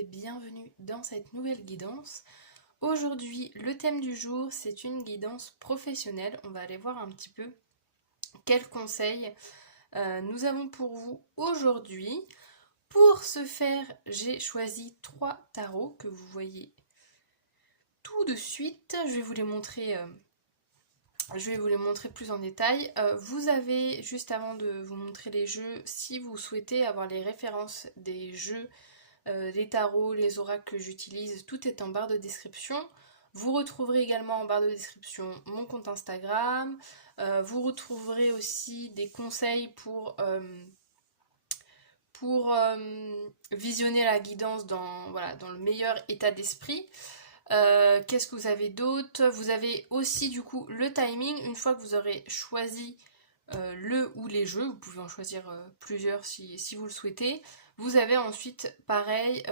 et bienvenue dans cette nouvelle guidance. Aujourd'hui, le thème du jour, c'est une guidance professionnelle. On va aller voir un petit peu quels conseils nous avons pour vous aujourd'hui. Pour ce faire, j'ai choisi 3 tarots que vous voyez tout de suite. Je vais vous les montrer plus en détail. Vous avez, juste avant de vous montrer les jeux, si vous souhaitez avoir les références des jeux, les tarots, les oracles que j'utilise, tout est en barre de description. Vous retrouverez également en barre de description mon compte Instagram. Vous retrouverez aussi des conseils pour visionner la guidance dans le meilleur état d'esprit. Qu'est-ce que vous avez d'autre? Vous avez aussi du coup le timing. Une fois que vous aurez choisi le ou les jeux, vous pouvez en choisir plusieurs si vous le souhaitez. Vous avez ensuite, pareil,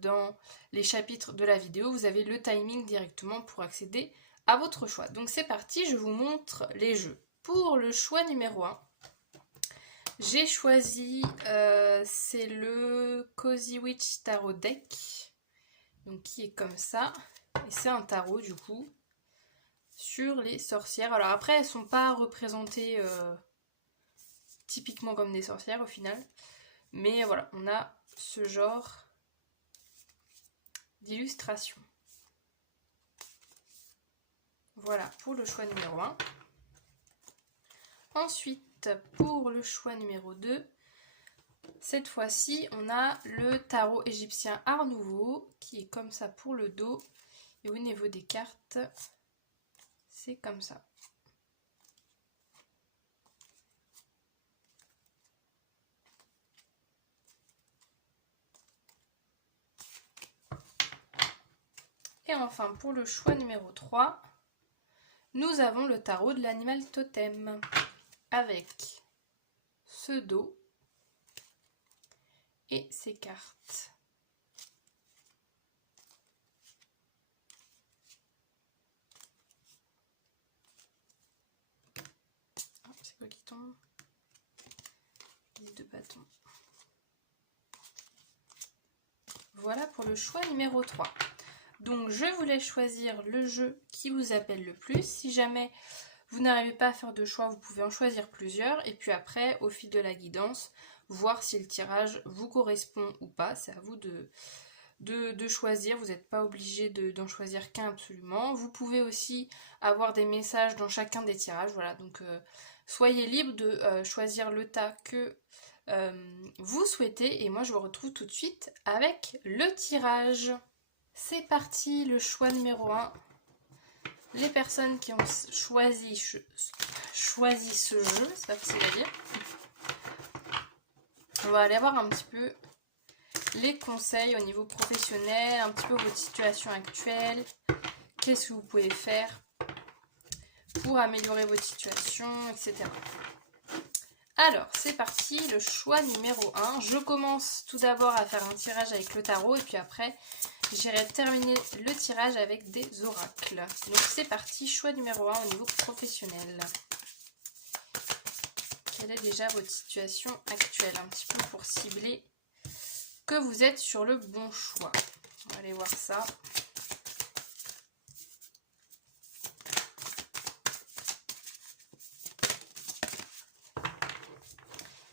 dans les chapitres de la vidéo, vous avez le timing directement pour accéder à votre choix. Donc c'est parti, je vous montre les jeux. Pour le choix numéro 1, j'ai choisi, c'est le Cozy Witch Tarot Deck, donc qui est comme ça. Et c'est un tarot du coup sur les sorcières. Alors après elles sont pas représentées typiquement comme des sorcières au final. Mais voilà, on a ce genre d'illustration. Voilà pour le choix numéro 1. Ensuite, pour le choix numéro 2, cette fois-ci, on a le tarot égyptien Art Nouveau, qui est comme ça pour le dos. Et au niveau des cartes, c'est comme ça. Et enfin, pour le choix numéro 3, nous avons le tarot de l'animal totem, avec ce dos et ces cartes. Oh, c'est quoi qui tombe? 10 de bâton. Voilà pour le choix numéro 3. Donc je vous laisse choisir le jeu qui vous appelle le plus. Si jamais vous n'arrivez pas à faire de choix, vous pouvez en choisir plusieurs. Et puis après, au fil de la guidance, voir si le tirage vous correspond ou pas. C'est à vous de choisir. Vous n'êtes pas obligé d'en choisir qu'un absolument. Vous pouvez aussi avoir des messages dans chacun des tirages. Voilà, donc soyez libre de choisir le tas que vous souhaitez. Et moi, je vous retrouve tout de suite avec le tirage. C'est parti, le choix numéro 1. Les personnes qui ont choisi ce jeu, c'est pas facile à dire. On va aller voir un petit peu les conseils au niveau professionnel, un petit peu votre situation actuelle. Qu'est-ce que vous pouvez faire pour améliorer votre situation, etc. Alors, c'est parti, le choix numéro 1. Je commence tout d'abord à faire un tirage avec le tarot et puis après, j'irai terminer le tirage avec des oracles. Donc c'est parti, choix numéro 1 au niveau professionnel. Quelle est déjà votre situation actuelle? Un petit peu pour cibler que vous êtes sur le bon choix. On va aller voir ça.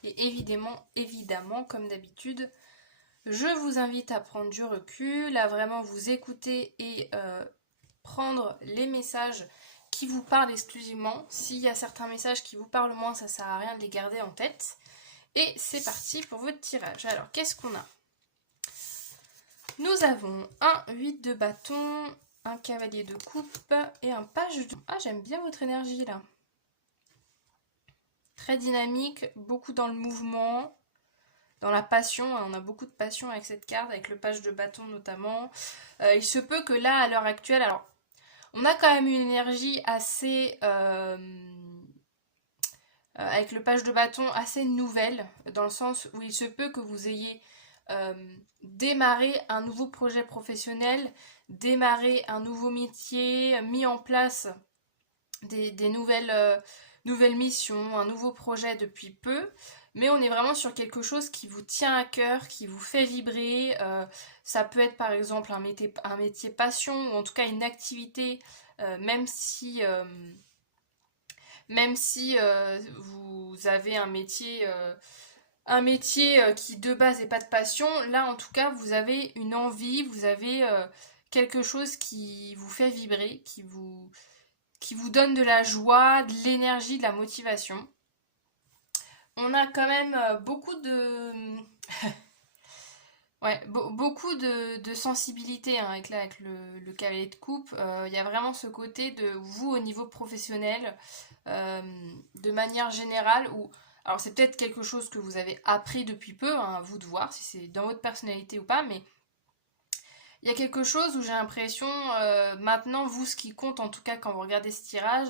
Et évidemment, comme d'habitude, je vous invite à prendre du recul, à vraiment vous écouter et prendre les messages qui vous parlent exclusivement. S'il y a certains messages qui vous parlent moins, ça sert à rien de les garder en tête. Et c'est parti pour votre tirage. Alors, qu'est-ce qu'on a? Nous avons un 8 de bâton, un cavalier de coupe et un page de... Ah, j'aime bien votre énergie là. Très dynamique, beaucoup dans le mouvement, dans la passion. On a beaucoup de passion avec cette carte, avec le page de bâton notamment. Il se peut que là, à l'heure actuelle, alors, on a quand même une énergie assez... avec le page de bâton assez nouvelle, dans le sens où il se peut que vous ayez démarré un nouveau projet professionnel, démarré un nouveau métier, mis en place des nouvelles missions, un nouveau projet depuis peu. mais on est vraiment sur quelque chose qui vous tient à cœur, qui vous fait vibrer. Ça peut être par exemple un métier passion, ou en tout cas une activité, même si, vous avez un métier qui de base n'est pas de passion. Là en tout cas vous avez une envie, vous avez quelque chose qui vous fait vibrer, qui vous donne de la joie, de l'énergie, de la motivation. On a quand même beaucoup de... Ouais, beaucoup de sensibilité hein, avec le cavalier de coupe. Il y a vraiment ce côté de vous au niveau professionnel, de manière générale, où... Alors c'est peut-être quelque chose que vous avez appris depuis peu, hein, à vous de voir si c'est dans votre personnalité ou pas, mais il y a quelque chose où j'ai l'impression, maintenant, vous, ce qui compte en tout cas quand vous regardez ce tirage,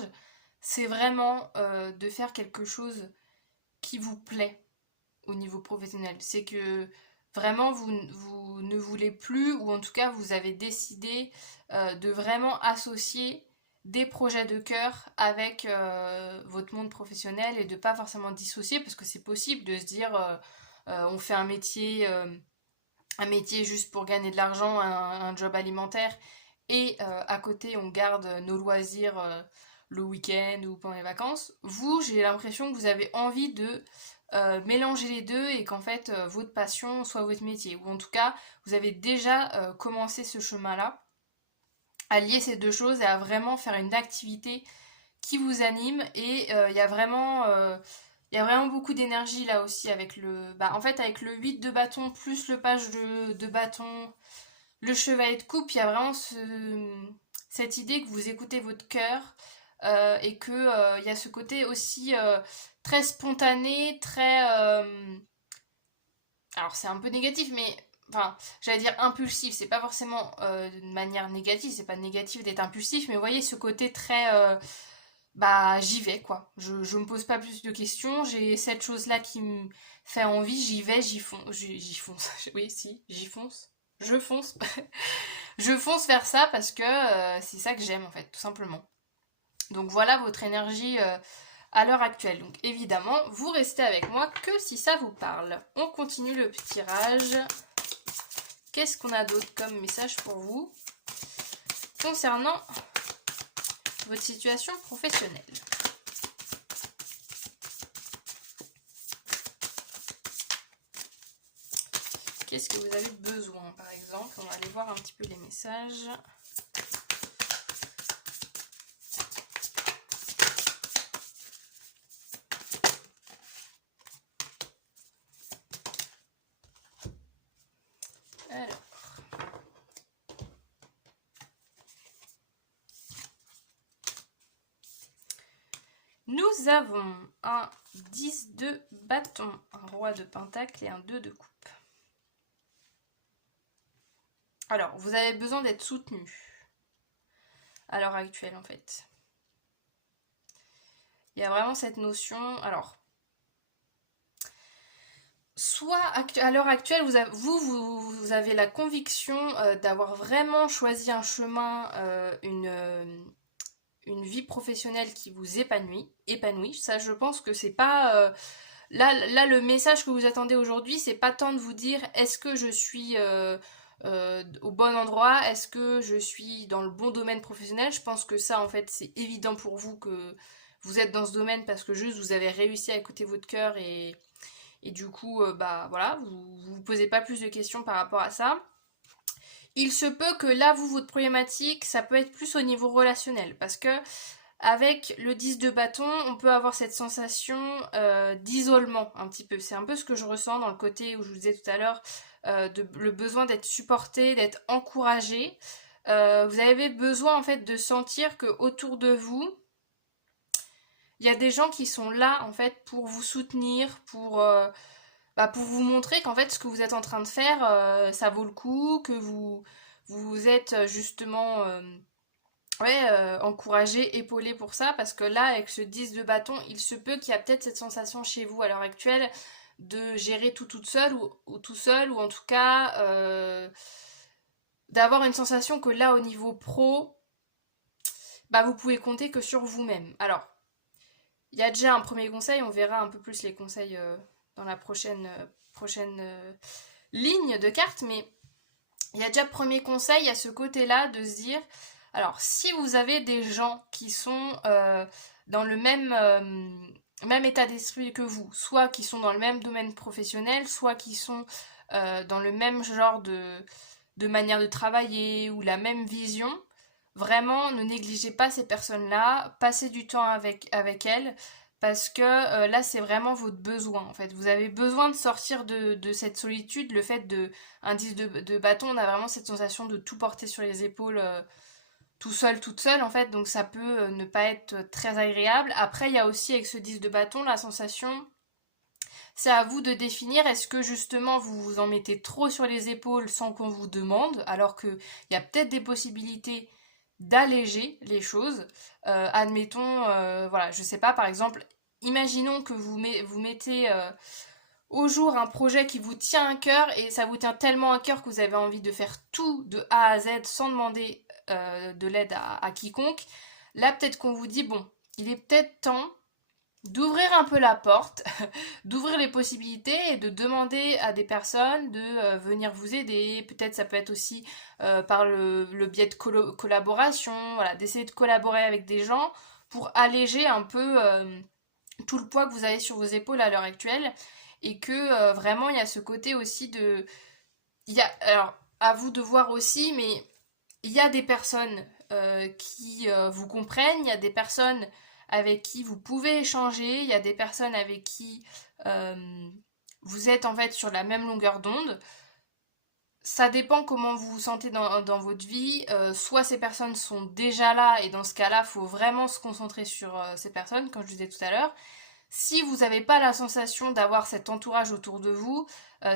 c'est vraiment de faire quelque chose qui vous plaît au niveau professionnel. C'est que vraiment vous ne voulez plus, ou en tout cas vous avez décidé de vraiment associer des projets de cœur avec votre monde professionnel et de pas forcément dissocier, parce que c'est possible de se dire on fait un métier juste pour gagner de l'argent, un job alimentaire, et à côté on garde nos loisirs le week-end ou pendant les vacances. Vous, j'ai l'impression que vous avez envie de mélanger les deux et qu'en fait votre passion soit votre métier. Ou en tout cas, vous avez déjà commencé ce chemin-là, à lier ces deux choses et à vraiment faire une activité qui vous anime. Et il y a vraiment beaucoup d'énergie là aussi avec en fait avec le 8 de bâton plus le page de bâton, le chevalet de coupe, il y a vraiment cette idée que vous écoutez votre cœur, et que il y a ce côté aussi très spontané, très alors c'est un peu négatif, mais enfin j'allais dire impulsif, c'est pas forcément d'une manière négative, c'est pas négatif d'être impulsif, mais vous voyez ce côté très j'y vais quoi. Je me pose pas plus de questions, j'ai cette chose là qui me fait envie, j'y vais, j'y fonce. Oui, si, j'y fonce. Je fonce. Je fonce vers ça parce que c'est ça que j'aime en fait, tout simplement. Donc voilà votre énergie à l'heure actuelle. Donc évidemment, vous restez avec moi que si ça vous parle. On continue le petit tirage. Qu'est-ce qu'on a d'autre comme message pour vous concernant votre situation professionnelle? Qu'est-ce que vous avez besoin par exemple? On va aller voir un petit peu les messages. Alors. Nous avons un 10 de bâton, un roi de pentacle et un 2 de coupe. Alors, vous avez besoin d'être soutenu à l'heure actuelle en fait. Il y a vraiment cette notion, alors, soit à l'heure actuelle, vous avez la conviction d'avoir vraiment choisi un chemin, une vie professionnelle qui vous épanouit. Ça, je pense que c'est pas... Là, le message que vous attendez aujourd'hui, c'est pas tant de vous dire est-ce que je suis au bon endroit, est-ce que je suis dans le bon domaine professionnel. Je pense que ça, en fait, c'est évident pour vous que vous êtes dans ce domaine parce que juste vous avez réussi à écouter votre cœur et du coup, voilà, vous posez pas plus de questions par rapport à ça. Il se peut que là, votre problématique, ça peut être plus au niveau relationnel parce que avec le 10 de bâton, on peut avoir cette sensation d'isolement un petit peu. C'est un peu ce que je ressens dans le côté où je vous disais tout à l'heure, le besoin d'être supporté, d'être encouragé. Vous avez besoin en fait de sentir que autour de vous, il y a des gens qui sont là en fait pour vous soutenir, pour vous montrer qu'en fait ce que vous êtes en train de faire, ça vaut le coup, que vous êtes justement encouragé, épaulé pour ça, parce que là avec ce 10 de bâton, il se peut qu'il y a peut-être cette sensation chez vous à l'heure actuelle de gérer tout toute seule ou tout seul, ou en tout cas d'avoir une sensation que là au niveau pro, vous pouvez compter que sur vous-même. Alors, il y a déjà un premier conseil, on verra un peu plus les conseils dans la prochaine ligne de cartes, mais il y a déjà premier conseil à ce côté-là de se dire, alors si vous avez des gens qui sont dans le même état d'esprit que vous, soit qui sont dans le même domaine professionnel, soit qui sont dans le même genre de manière de travailler ou la même vision, vraiment ne négligez pas ces personnes-là, passez du temps avec elles, parce que là c'est vraiment votre besoin en fait. Vous avez besoin de sortir de cette solitude, le fait de un 10 de bâton, on a vraiment cette sensation de tout porter sur les épaules tout seul, toute seule en fait, donc ça peut ne pas être très agréable. Après il y a aussi avec ce 10 de bâton la sensation, c'est à vous de définir, est-ce que justement vous vous en mettez trop sur les épaules sans qu'on vous demande, alors qu'il y a peut-être des possibilités d'alléger les choses. Admettons, voilà, je sais pas, par exemple, imaginons que vous mettez au jour un projet qui vous tient à cœur et ça vous tient tellement à cœur que vous avez envie de faire tout de A à Z sans demander de l'aide à quiconque. Là, peut-être qu'on vous dit, bon, il est peut-être temps d'ouvrir un peu la porte, d'ouvrir les possibilités et de demander à des personnes de venir vous aider. Peut-être ça peut être aussi par le biais de collaboration, voilà, d'essayer de collaborer avec des gens pour alléger un peu tout le poids que vous avez sur vos épaules à l'heure actuelle et que vraiment il y a ce côté aussi de... Il y a, alors, à vous de voir aussi, mais il y a des personnes qui vous comprennent, il y a des personnes avec qui vous pouvez échanger, il y a des personnes avec qui euh, vous êtes en fait sur la même longueur d'onde. Ça dépend comment vous vous sentez dans votre vie. Soit ces personnes sont déjà là et dans ce cas-là, il faut vraiment se concentrer sur ces personnes, comme je disais tout à l'heure. Si vous n'avez pas la sensation d'avoir cet entourage autour de vous,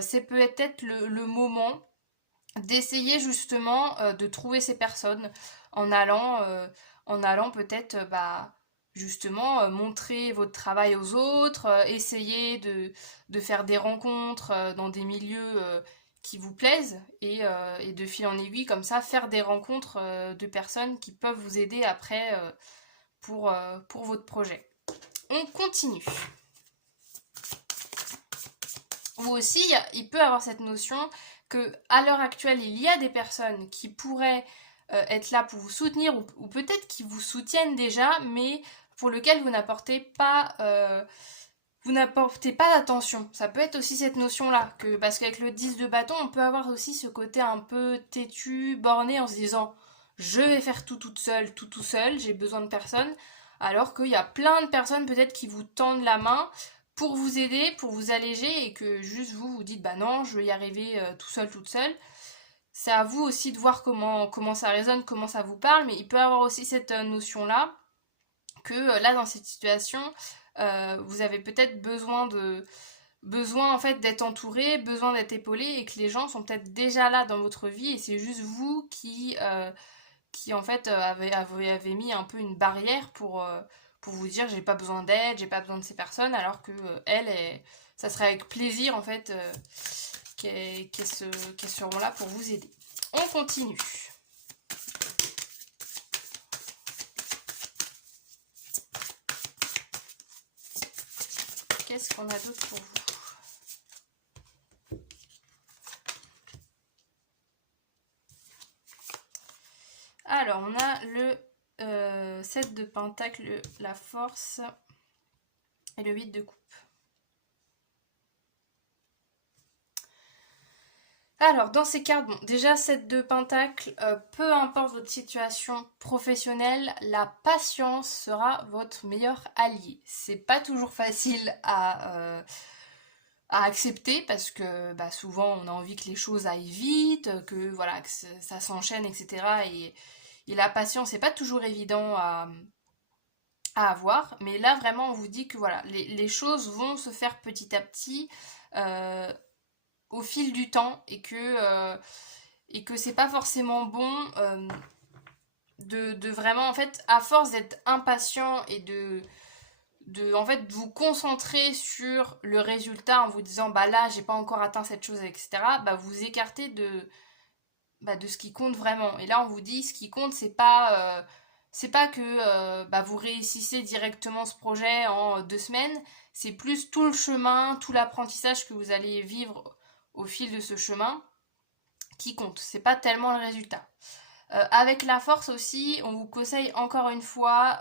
c'est peut-être le moment d'essayer justement de trouver ces personnes en allant peut-être justement montrer votre travail aux autres, essayer de faire des rencontres dans des milieux qui vous plaisent et de fil en aiguille comme ça faire des rencontres de personnes qui peuvent vous aider après pour votre projet. On continue. Ou aussi, il peut avoir cette notion que à l'heure actuelle, il y a des personnes qui pourraient être là pour vous soutenir ou peut-être qui vous soutiennent déjà, mais pour lesquelles vous n'apportez pas d'attention. Ça peut être aussi cette notion-là, que parce qu'avec le 10 de bâton, on peut avoir aussi ce côté un peu têtu, borné, en se disant je vais faire tout toute seule, tout seul, j'ai besoin de personne, alors qu'il y a plein de personnes peut-être qui vous tendent la main pour vous aider, pour vous alléger, et que juste vous vous dites bah non, je vais y arriver tout seul, toute seule. C'est à vous aussi de voir comment ça résonne, comment ça vous parle, mais il peut y avoir aussi cette notion-là que là dans cette situation, vous avez peut-être besoin en fait d'être entouré, besoin d'être épaulé et que les gens sont peut-être déjà là dans votre vie et c'est juste vous qui en fait avez mis un peu une barrière pour vous dire j'ai pas besoin d'aide, j'ai pas besoin de ces personnes alors que ça serait avec plaisir en fait qu'elles seront là pour vous aider. On continue. Qu'est-ce qu'on a d'autre pour vous? Alors, on a le 7 de pentacle, la force, et le 8 de coupe. Alors, dans ces cartes, bon, déjà 7 de pentacle, peu importe votre situation professionnelle, la patience sera votre meilleur allié. C'est pas toujours facile à accepter parce que souvent on a envie que les choses aillent vite, que voilà, que ça s'enchaîne, etc. Et la patience, c'est pas toujours évident à avoir, mais là vraiment on vous dit que voilà, les choses vont se faire petit à petit au fil du temps et que c'est pas forcément bon de vraiment en fait à force d'être impatient et de en fait vous concentrer sur le résultat en vous disant bah là j'ai pas encore atteint cette chose etc vous écartez de ce qui compte vraiment et là on vous dit ce qui compte c'est pas que vous réussissez directement ce projet en 2 semaines, c'est plus tout le chemin, tout l'apprentissage que vous allez vivre au fil de ce chemin qui compte. C'est pas tellement le résultat. Avec la force aussi, on vous conseille encore une fois,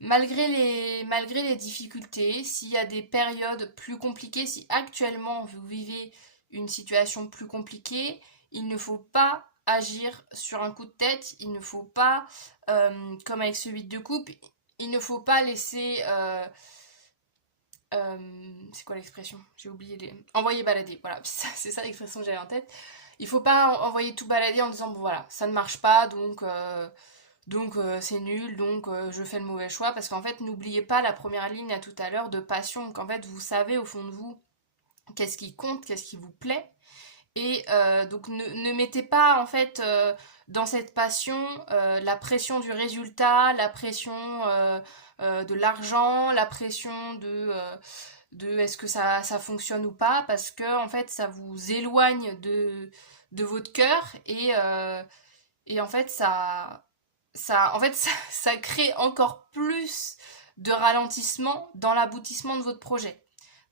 malgré les difficultés, s'il y a des périodes plus compliquées, si actuellement vous vivez une situation plus compliquée, il ne faut pas agir sur un coup de tête, il ne faut pas, comme avec ce 8 de coupe, il ne faut pas laisser... c'est quoi l'expression? J'ai oublié les... Envoyer balader, voilà, c'est ça l'expression que j'avais en tête. Il faut pas envoyer tout balader en disant, bon voilà, ça ne marche pas, donc c'est nul, donc je fais le mauvais choix. Parce qu'en fait, n'oubliez pas la première ligne à tout à l'heure de passion, qu'en fait, vous savez au fond de vous qu'est-ce qui compte, qu'est-ce qui vous plaît. Et donc ne mettez pas en fait dans cette passion la pression du résultat, la pression de l'argent, la pression de est-ce que ça fonctionne ou pas, parce que en fait ça vous éloigne de votre cœur et en fait ça crée encore plus de ralentissement dans l'aboutissement de votre projet.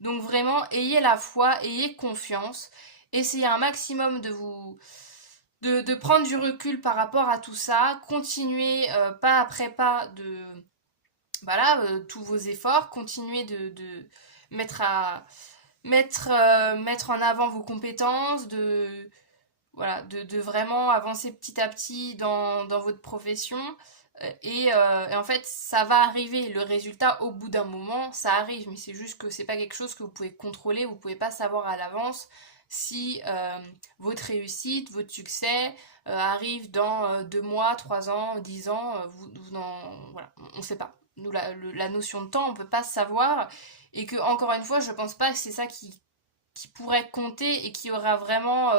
Donc vraiment, ayez la foi, ayez confiance, essayez un maximum de prendre du recul par rapport à tout ça, continuez pas après pas voilà, tous vos efforts, continuez de mettre mettre en avant vos compétences, voilà, de vraiment avancer petit à petit dans votre profession. Et en fait, ça va arriver. Le résultat, au bout d'un moment, ça arrive. Mais c'est juste que c'est pas quelque chose que vous pouvez contrôler. Vous pouvez pas savoir à l'avance si votre réussite, votre succès arrive dans 2 mois, 3 ans, 10 ans. Voilà, on ne sait pas. Nous, la notion de temps, on peut pas savoir. Et que, encore une fois, je pense pas que c'est ça qui pourrait compter et qui aura vraiment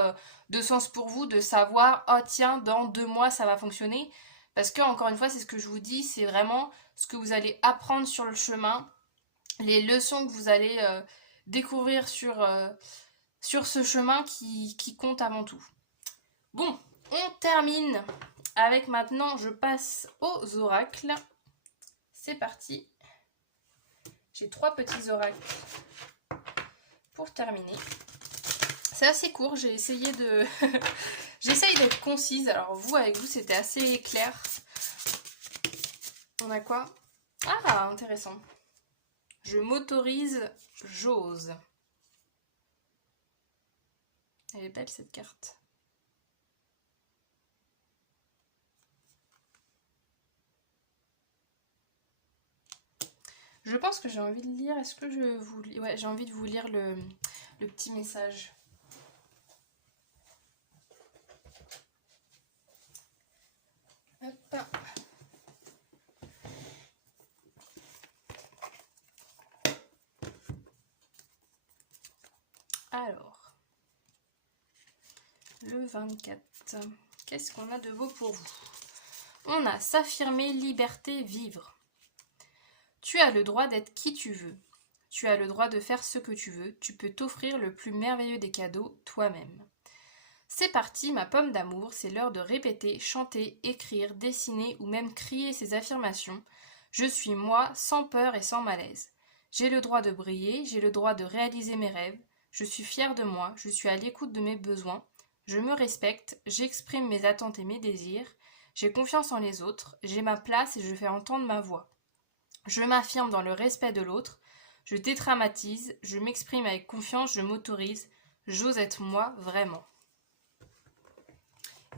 de sens pour vous de savoir, oh tiens, dans 2 mois ça va fonctionner. Parce que, encore une fois, c'est ce que je vous dis, c'est vraiment ce que vous allez apprendre sur le chemin, les leçons que vous allez découvrir sur ce chemin qui compte avant tout. Bon, on termine avec maintenant, je passe aux oracles. C'est parti. J'ai 3 petits oracles pour terminer. C'est assez court, j'ai essayé de... J'essaye d'être concise. Alors vous, avec vous, c'était assez clair. On a quoi? Ah, intéressant. Je m'autorise, j'ose. Elle est belle cette carte. Je pense que j'ai envie de lire. Est-ce que je vous... Ouais, j'ai envie de vous lire le petit message. Hop. Alors, le 24. Qu'est-ce qu'on a de beau pour vous? On a s'affirmer, liberté, vivre. Tu as le droit d'être qui tu veux. Tu as le droit de faire ce que tu veux. Tu peux t'offrir le plus merveilleux des cadeaux, toi-même. C'est parti, ma pomme d'amour, c'est l'heure de répéter, chanter, écrire, dessiner ou même crier ces affirmations. Je suis moi, sans peur et sans malaise. J'ai le droit de briller, j'ai le droit de réaliser mes rêves. Je suis fière de moi, je suis à l'écoute de mes besoins. Je me respecte, j'exprime mes attentes et mes désirs. J'ai confiance en les autres, j'ai ma place et je fais entendre ma voix. Je m'affirme dans le respect de l'autre. Je dédramatise, je m'exprime avec confiance, je m'autorise. J'ose être moi, vraiment.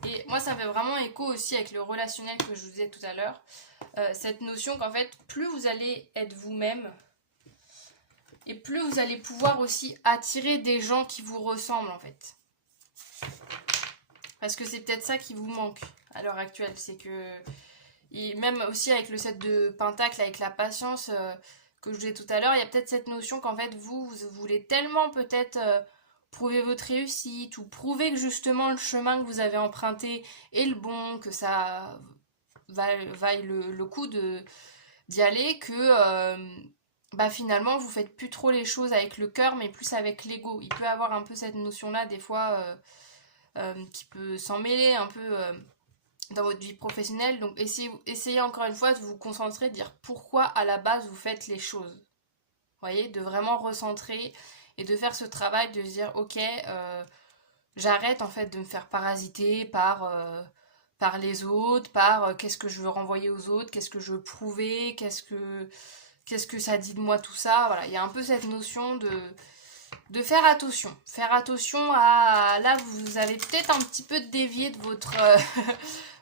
Et moi, ça me fait vraiment écho aussi avec le relationnel que je vous disais tout à l'heure. Cette notion qu'en fait, plus vous allez être vous-même, et plus vous allez pouvoir aussi attirer des gens qui vous ressemblent en fait. Parce que c'est peut-être ça qui vous manque à l'heure actuelle. C'est que, et même aussi avec le set de Pentacle, avec la patience que je vous disais tout à l'heure, il y a peut-être cette notion qu'en fait, vous voulez tellement peut-être... prouver votre réussite ou prouver que justement le chemin que vous avez emprunté est le bon, que ça vaille le coup d'y aller, que finalement vous faites plus trop les choses avec le cœur mais plus avec l'ego. Il peut avoir un peu cette notion là des fois qui peut s'en mêler un peu dans votre vie professionnelle. Donc essayez encore une fois de vous concentrer, de dire pourquoi à la base vous faites les choses. voyez, de vraiment recentrer et de faire ce travail de se dire ok, j'arrête en fait de me faire parasiter par les autres, par qu'est-ce que je veux renvoyer aux autres, qu'est-ce que je veux prouver, qu'est-ce que ça dit de moi tout ça. Voilà, il y a un peu cette notion de faire attention. Faire attention à... Là, vous avez peut-être un petit peu dévié de votre,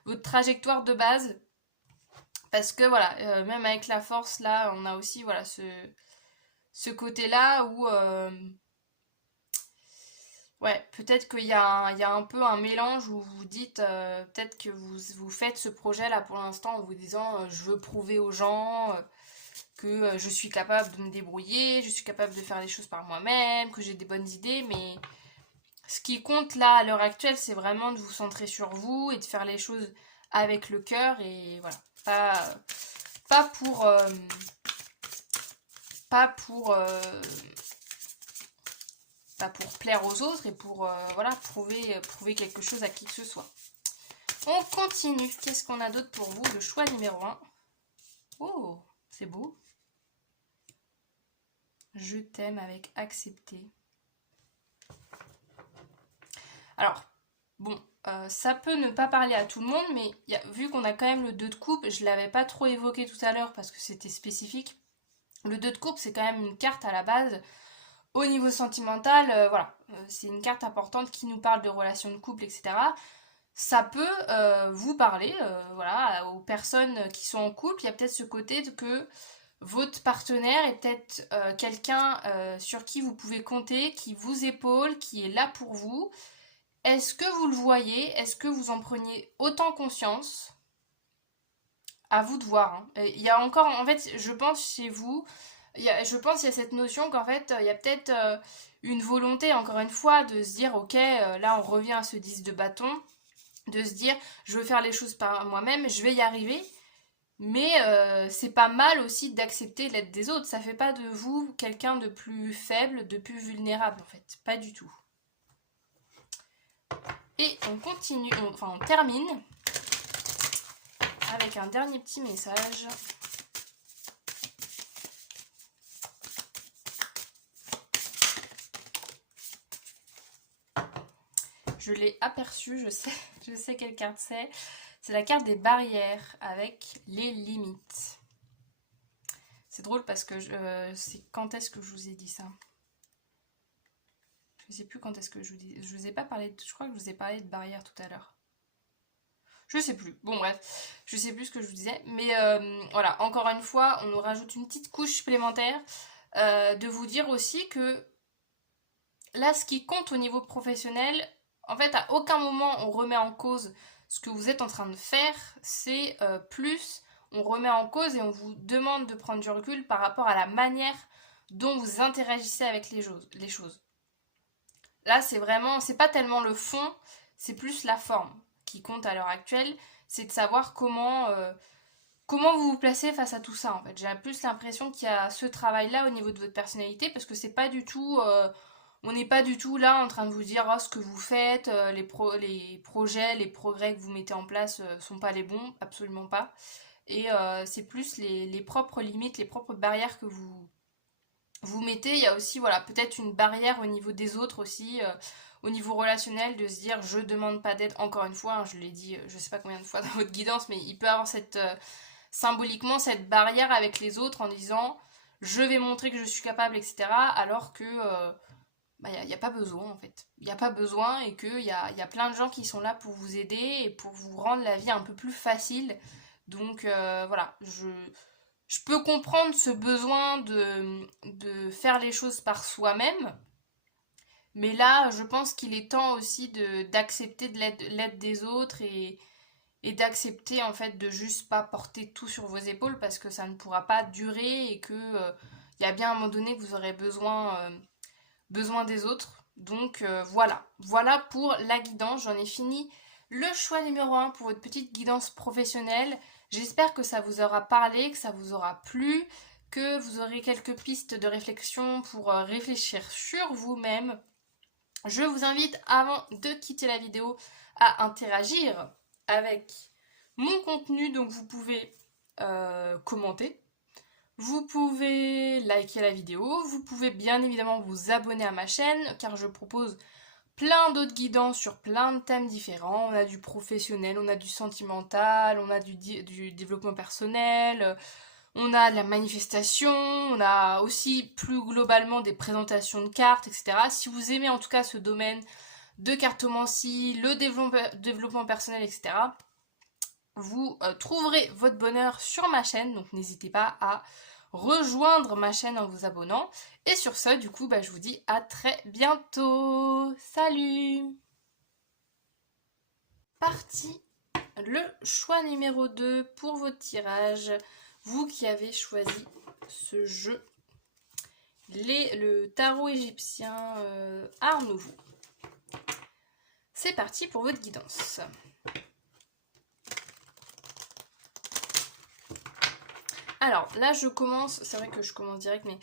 votre trajectoire de base. Parce que voilà, même avec la force, là, on a aussi voilà, ce côté-là où... ouais, peut-être il y a un peu un mélange où vous dites, peut-être que vous faites ce projet-là pour l'instant en vous disant, je veux prouver aux gens que je suis capable de me débrouiller, je suis capable de faire les choses par moi-même, que j'ai des bonnes idées, mais ce qui compte là à l'heure actuelle, c'est vraiment de vous centrer sur vous et de faire les choses avec le cœur et voilà, pas pour pas pour pas pour plaire aux autres et pour voilà prouver quelque chose à qui que ce soit. On continue. Qu'est-ce qu'on a d'autre pour vous? Le choix numéro 1. Oh, c'est beau. Je t'aime avec accepter. Alors, bon, ça peut ne pas parler à tout le monde, mais vu qu'on a quand même le 2 de coupe, je ne l'avais pas trop évoqué tout à l'heure parce que c'était spécifique. Le 2 de coupe, c'est quand même une carte à la base. Au niveau sentimental, voilà, c'est une carte importante qui nous parle de relations de couple, etc. Ça peut vous parler, voilà, aux personnes qui sont en couple. Il y a peut-être ce côté que votre partenaire est peut-être quelqu'un sur qui vous pouvez compter, qui vous épaule, qui est là pour vous. Est-ce que vous le voyez? Est-ce que vous en preniez autant conscience? À vous de voir. Hein. Il y a encore, en fait, je pense chez vous, je pense qu'il y a cette notion qu'en fait, il y a peut-être une volonté, encore une fois, de se dire, ok, là on revient à ce 10 de bâton, de se dire, je veux faire les choses par moi-même, je vais y arriver. Mais c'est pas mal aussi d'accepter l'aide des autres. Ça fait pas de vous quelqu'un de plus faible, de plus vulnérable en fait. Pas du tout. Et on continue, on termine avec un dernier petit message. Je l'ai aperçu, je sais quelle carte c'est. C'est la carte des barrières avec les limites. C'est drôle parce que c'est quand est-ce que je vous ai dit ça? Je sais plus quand est-ce que je vous dis. Je vous ai pas parlé. Je crois que je vous ai parlé de barrières tout à l'heure. Je sais plus. Bon bref, je sais plus ce que je vous disais. Mais voilà, encore une fois, on nous rajoute une petite couche supplémentaire de vous dire aussi que là, ce qui compte au niveau professionnel, en fait, à aucun moment on remet en cause ce que vous êtes en train de faire. C'est plus, on remet en cause et on vous demande de prendre du recul par rapport à la manière dont vous interagissez avec les choses. Là, c'est vraiment, c'est pas tellement le fond, c'est plus la forme qui compte à l'heure actuelle. C'est de savoir comment vous vous placez face à tout ça. En fait, j'ai plus l'impression qu'il y a ce travail-là au niveau de votre personnalité parce que c'est pas du tout, on n'est pas du tout là en train de vous dire oh, ce que vous faites, les projets, les progrès que vous mettez en place sont pas les bons, absolument pas. Et c'est plus les propres limites, les propres barrières que vous mettez. Il y a aussi voilà peut-être une barrière au niveau des autres aussi, au niveau relationnel, de se dire je demande pas d'aide. Encore une fois, hein, je l'ai dit, je sais pas combien de fois dans votre guidance, mais il peut avoir cette symboliquement cette barrière avec les autres en disant je vais montrer que je suis capable, etc. Alors que bah, y a pas besoin en fait. Il n'y a pas besoin et qu'il y a plein de gens qui sont là pour vous aider et pour vous rendre la vie un peu plus facile. Donc voilà, je peux comprendre ce besoin de faire les choses par soi-même, mais là, je pense qu'il est temps aussi d'accepter de l'aide des autres et d'accepter en fait de juste pas porter tout sur vos épaules parce que ça ne pourra pas durer et que il y a bien un moment donné que vous aurez besoin des autres. Donc voilà pour la guidance. J'en ai fini le choix numéro 1 pour votre petite guidance professionnelle. J'espère que ça vous aura parlé, que ça vous aura plu, que vous aurez quelques pistes de réflexion pour réfléchir sur vous-même. Je vous invite, avant de quitter la vidéo, à interagir avec mon contenu. Donc vous pouvez commenter, Vous pouvez liker la vidéo, vous pouvez bien évidemment vous abonner à ma chaîne car je propose plein d'autres guidances sur plein de thèmes différents. On a du professionnel, on a du sentimental, on a du développement personnel, on a de la manifestation, on a aussi plus globalement des présentations de cartes, etc. Si vous aimez en tout cas ce domaine de cartomancie, le développement personnel, etc., vous trouverez votre bonheur sur ma chaîne, donc n'hésitez pas à rejoindre ma chaîne en vous abonnant. Et sur ce, du coup, je vous dis à très bientôt. Salut! Parti, le choix numéro 2 pour votre tirage. Vous qui avez choisi ce jeu, le tarot égyptien Art Nouveau. C'est parti pour votre guidance. Alors là je commence, c'est vrai que je commence direct, mais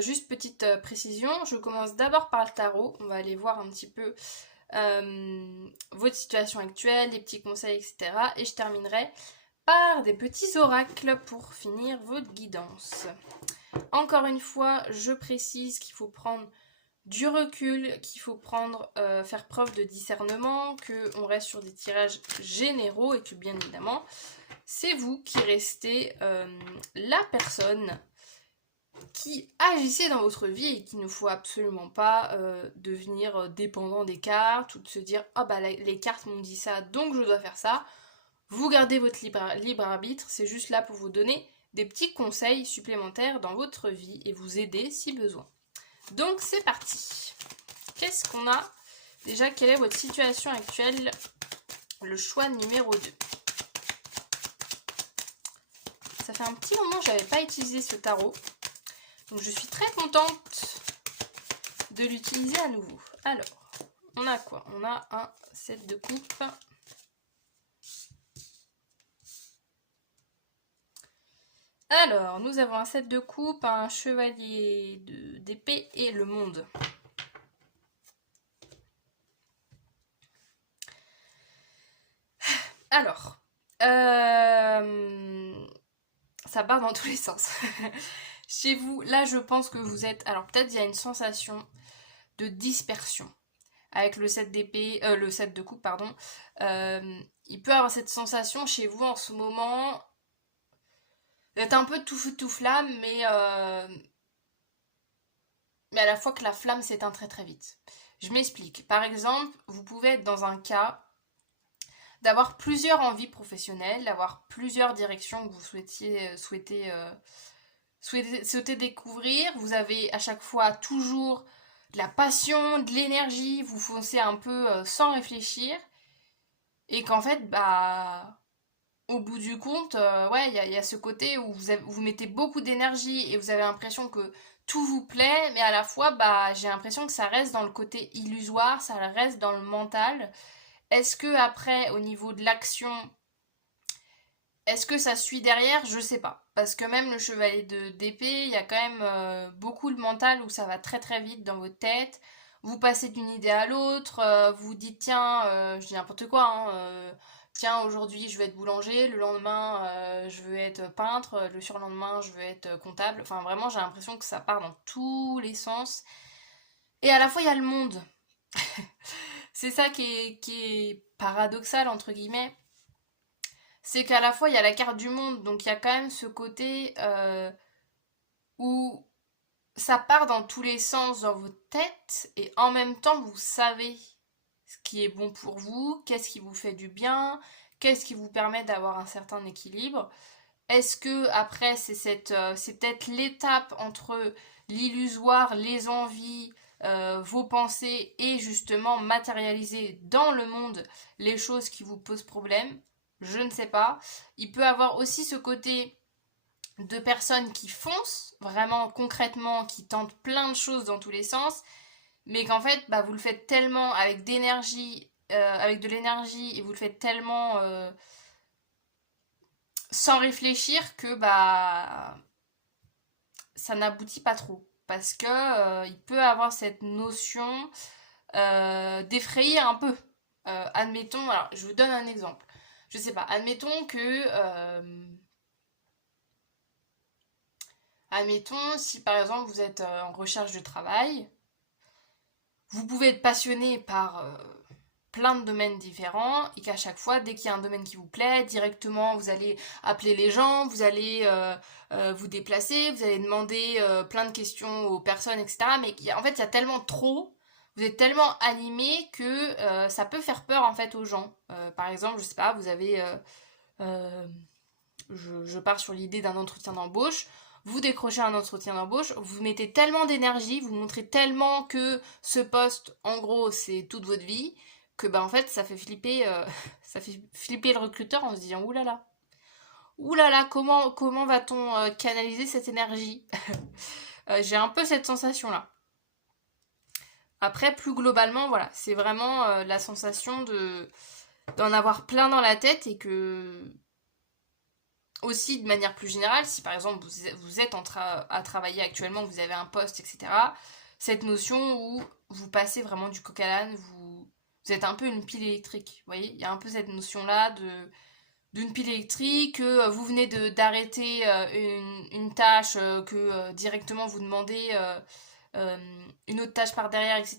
juste petite précision, je commence d'abord par le tarot, on va aller voir un petit peu votre situation actuelle, les petits conseils, etc. Et je terminerai par des petits oracles pour finir votre guidance. Encore une fois, je précise qu'il faut prendre du recul, qu'il faut faire preuve de discernement, qu'on reste sur des tirages généraux et que bien évidemment, c'est vous qui restez la personne qui agissait dans votre vie et qu'il ne faut absolument pas devenir dépendant des cartes ou de se dire « Ah bah les cartes m'ont dit ça, donc je dois faire ça ». Vous gardez votre libre arbitre, c'est juste là pour vous donner des petits conseils supplémentaires dans votre vie et vous aider si besoin. Donc c'est parti. Qu'est-ce qu'on a? Déjà, quelle est votre situation actuelle? Le choix numéro 2. Ça fait un petit moment que je n'avais pas utilisé ce tarot. Donc je suis très contente de l'utiliser à nouveau. Alors, on a quoi? On a un 7 de coupe. Alors, nous avons un 7 de coupe, un chevalier d'épée et le monde. Alors, ça part dans tous les sens. Chez vous, là je pense que vous êtes... Alors peut-être il y a une sensation de dispersion. Avec le 7 d'épée, le 7 de coupe, pardon. Il peut y avoir cette sensation chez vous en ce moment. Vous êtes un peu tout feu tout flamme, mais à la fois que la flamme s'éteint très très vite. Je m'explique. Par exemple, vous pouvez être dans un cas d'avoir plusieurs envies professionnelles, d'avoir plusieurs directions que vous souhaitez découvrir. Vous avez à chaque fois toujours de la passion, de l'énergie, vous foncez un peu sans réfléchir. Et qu'en fait, au bout du compte, ouais, il y a ce côté où vous mettez beaucoup d'énergie et vous avez l'impression que tout vous plaît, mais à la fois, j'ai l'impression que ça reste dans le côté illusoire, ça reste dans le mental. Est-ce que après, au niveau de l'action, est-ce que ça suit derrière? Je sais pas. Parce que même le chevalier d'épée, il y a quand même beaucoup le mental où ça va très très vite dans votre tête. Vous passez d'une idée à l'autre, vous dites tiens, je dis n'importe quoi, hein, tiens aujourd'hui je veux être boulanger, le lendemain je veux être peintre, le surlendemain je veux être comptable. Enfin vraiment j'ai l'impression que ça part dans tous les sens. Et à la fois il y a le monde. C'est ça qui est paradoxal entre guillemets. C'est qu'à la fois il y a la carte du monde, donc il y a quand même ce côté où ça part dans tous les sens dans votre tête et en même temps vous savez ce qui est bon pour vous, qu'est-ce qui vous fait du bien, qu'est-ce qui vous permet d'avoir un certain équilibre. Est-ce que après c'est peut-être l'étape entre l'illusoire, les envies, vos pensées et justement matérialiser dans le monde les choses qui vous posent problème? Je ne sais pas. Il peut avoir aussi ce côté de personnes qui foncent vraiment concrètement, qui tentent plein de choses dans tous les sens, mais qu'en fait vous le faites tellement avec d'énergie, avec de l'énergie et vous le faites tellement sans réfléchir que ça n'aboutit pas trop parce que il peut avoir cette notion d'effrayer un peu. Admettons, alors je vous donne un exemple. Je sais pas, admettons que Admettons, si par exemple vous êtes en recherche de travail, vous pouvez être passionné par plein de domaines différents et qu'à chaque fois, dès qu'il y a un domaine qui vous plaît, directement vous allez appeler les gens, vous allez vous déplacer, vous allez demander plein de questions aux personnes, etc. Mais en fait, il y a tellement trop, vous êtes tellement animé que ça peut faire peur en fait aux gens. Par exemple, je sais pas, vous avez, je pars sur l'idée d'un entretien d'embauche. Vous décrochez un entretien d'embauche, vous mettez tellement d'énergie, vous montrez tellement que ce poste, en gros, c'est toute votre vie, que bah en fait ça fait flipper, ça fait flipper le recruteur en se disant oulala, comment va-t-on canaliser cette énergie. J'ai un peu cette sensation là. Après, plus globalement, voilà, c'est vraiment la sensation d'en avoir plein dans la tête et que aussi de manière plus générale, si par exemple vous êtes à travailler actuellement, vous avez un poste, etc., cette notion où vous passez vraiment du coq à l'âne, vous êtes un peu une pile électrique. Vous voyez, il y a un peu cette notion-là d'une pile électrique, que vous venez d'arrêter une tâche, que directement vous demandez une autre tâche par derrière, etc.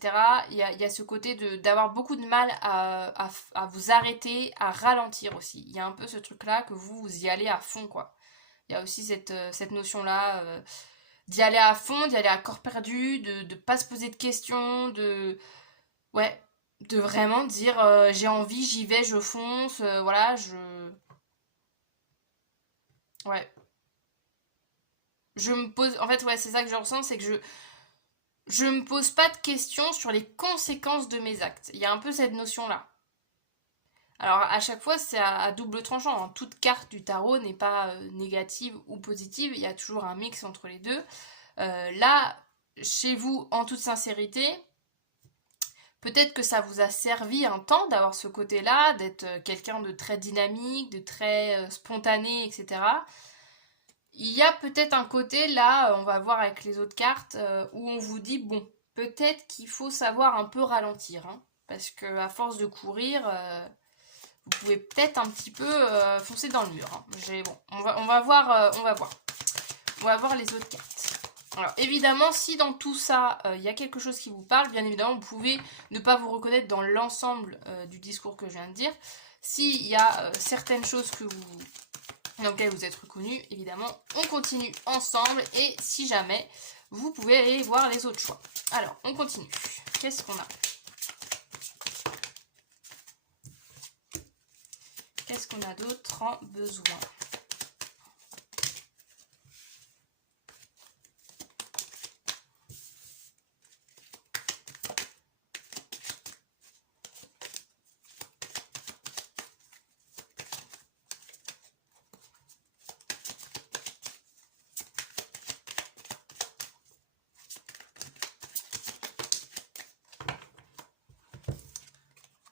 Il y a ce côté d'avoir beaucoup de mal à vous arrêter, à ralentir aussi. Il y a un peu ce truc-là que vous y allez à fond, quoi. Il y a aussi cette notion-là d'y aller à fond, d'y aller à corps perdu, de pas se poser de questions, ouais, de vraiment dire j'ai envie, j'y vais, je fonce, voilà, ouais. Je me pose, en fait, ouais, c'est ça que je ressens, c'est que je me pose pas de questions sur les conséquences de mes actes. Il y a un peu cette notion-là. Alors à chaque fois c'est à double tranchant, hein. Toute carte du tarot n'est pas négative ou positive, il y a toujours un mix entre les deux. Là, chez vous, en toute sincérité, peut-être que ça vous a servi un temps d'avoir ce côté-là, d'être quelqu'un de très dynamique, de très spontané, etc. Il y a peut-être un côté là, on va voir avec les autres cartes, où on vous dit bon, peut-être qu'il faut savoir un peu ralentir, hein, parce que à force de courir, vous pouvez peut-être un petit peu foncer dans le mur. Hein. Bon, on va voir, on va voir les autres cartes. Alors évidemment, si dans tout ça, il y a quelque chose qui vous parle, bien évidemment, vous pouvez ne pas vous reconnaître dans l'ensemble du discours que je viens de dire. S'il y a certaines choses dans lesquelles vous êtes reconnus, évidemment, on continue ensemble. Et si jamais, vous pouvez aller voir les autres choix. Alors, on continue. Qu'est-ce qu'on a ? Qu'est-ce qu'on a d'autre en besoin ?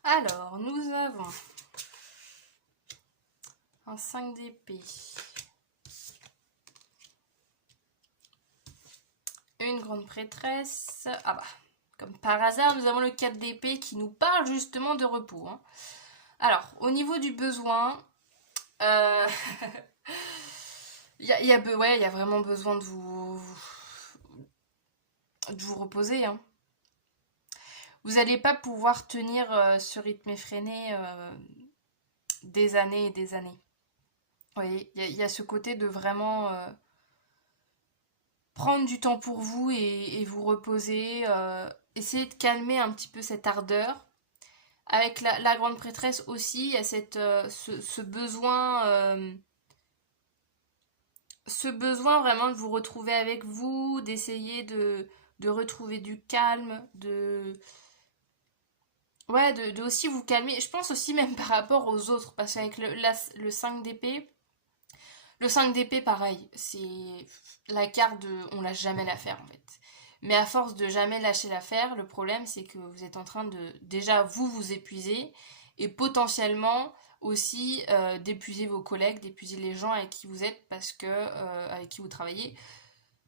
Alors, nous avons un 5 d'épée, une grande prêtresse. Ah bah, comme par hasard, nous avons le 4 d'épée qui nous parle justement de repos. Hein. Alors, au niveau du besoin, il y a vraiment besoin de vous reposer. Hein. Vous n'allez pas pouvoir tenir ce rythme effréné des années et des années. Vous voyez, il y a ce côté de vraiment prendre du temps pour vous et vous reposer. Essayer de calmer un petit peu cette ardeur. Avec la grande prêtresse aussi, il y a ce besoin vraiment de vous retrouver avec vous, d'essayer de retrouver du calme, ouais, de aussi vous calmer. Je pense aussi même par rapport aux autres, parce qu'avec le 5 d'épée, le 5 d'épée, pareil, c'est la carte de on lâche jamais l'affaire en fait. Mais à force de jamais lâcher l'affaire, le problème c'est que vous êtes en train de déjà vous épuiser et potentiellement aussi d'épuiser vos collègues, d'épuiser les gens avec qui vous êtes parce que avec qui vous travaillez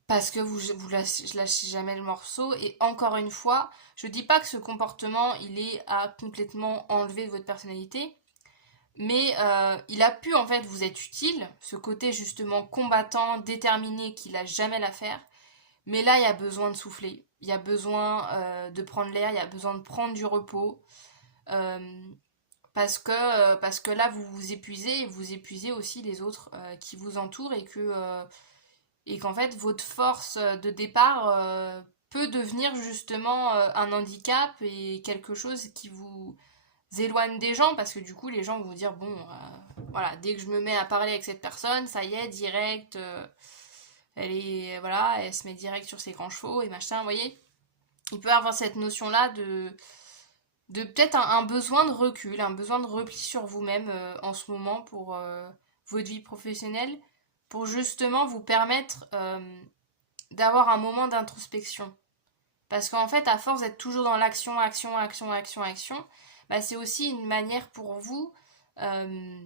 parce que vous lâchez jamais le morceau. Et encore une fois, je dis pas que ce comportement il est à complètement enlever de votre personnalité, Mais il a pu en fait vous être utile, ce côté justement combattant, déterminé qu'il a jamais l'affaire. Mais là, il y a besoin de souffler, il y a besoin de prendre l'air, il y a besoin de prendre du repos. euh, parce que là, vous vous épuisez et vous épuisez aussi les autres qui vous entourent et qu'en fait, votre force de départ peut devenir justement un handicap et quelque chose qui vous éloigne des gens parce que du coup, les gens vont vous dire bon, voilà, dès que je me mets à parler avec cette personne, ça y est, direct, elle est, voilà, elle se met direct sur ses grands chevaux et machin, vous voyez. Il peut avoir cette notion-là de peut-être un besoin de recul, un besoin de repli sur vous-même en ce moment pour votre vie professionnelle, pour justement vous permettre d'avoir un moment d'introspection. Parce qu'en fait, à force d'être toujours dans l'action, action, action, action, action, bah, c'est aussi une manière pour vous, euh,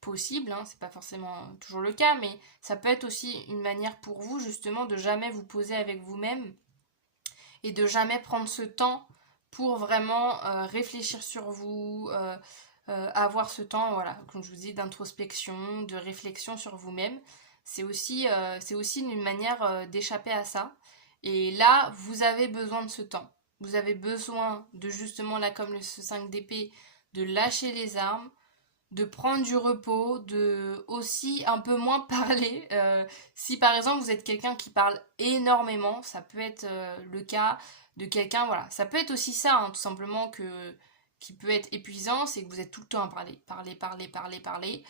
possible, hein, c'est pas forcément toujours le cas, mais ça peut être aussi une manière pour vous justement de jamais vous poser avec vous-même et de jamais prendre ce temps pour vraiment réfléchir sur vous, avoir ce temps, voilà, comme je vous dis, d'introspection, de réflexion sur vous-même. C'est aussi une manière d'échapper à ça. Et là, vous avez besoin de ce temps. Vous avez besoin de justement, là, comme le 5 d'épée, de lâcher les armes, de prendre du repos, de aussi un peu moins parler. Si par exemple vous êtes quelqu'un qui parle énormément, ça peut être le cas de quelqu'un, voilà. Ça peut être aussi ça, hein, tout simplement, qui peut être épuisant, c'est que vous êtes tout le temps à parler, parler, parler, parler, parler.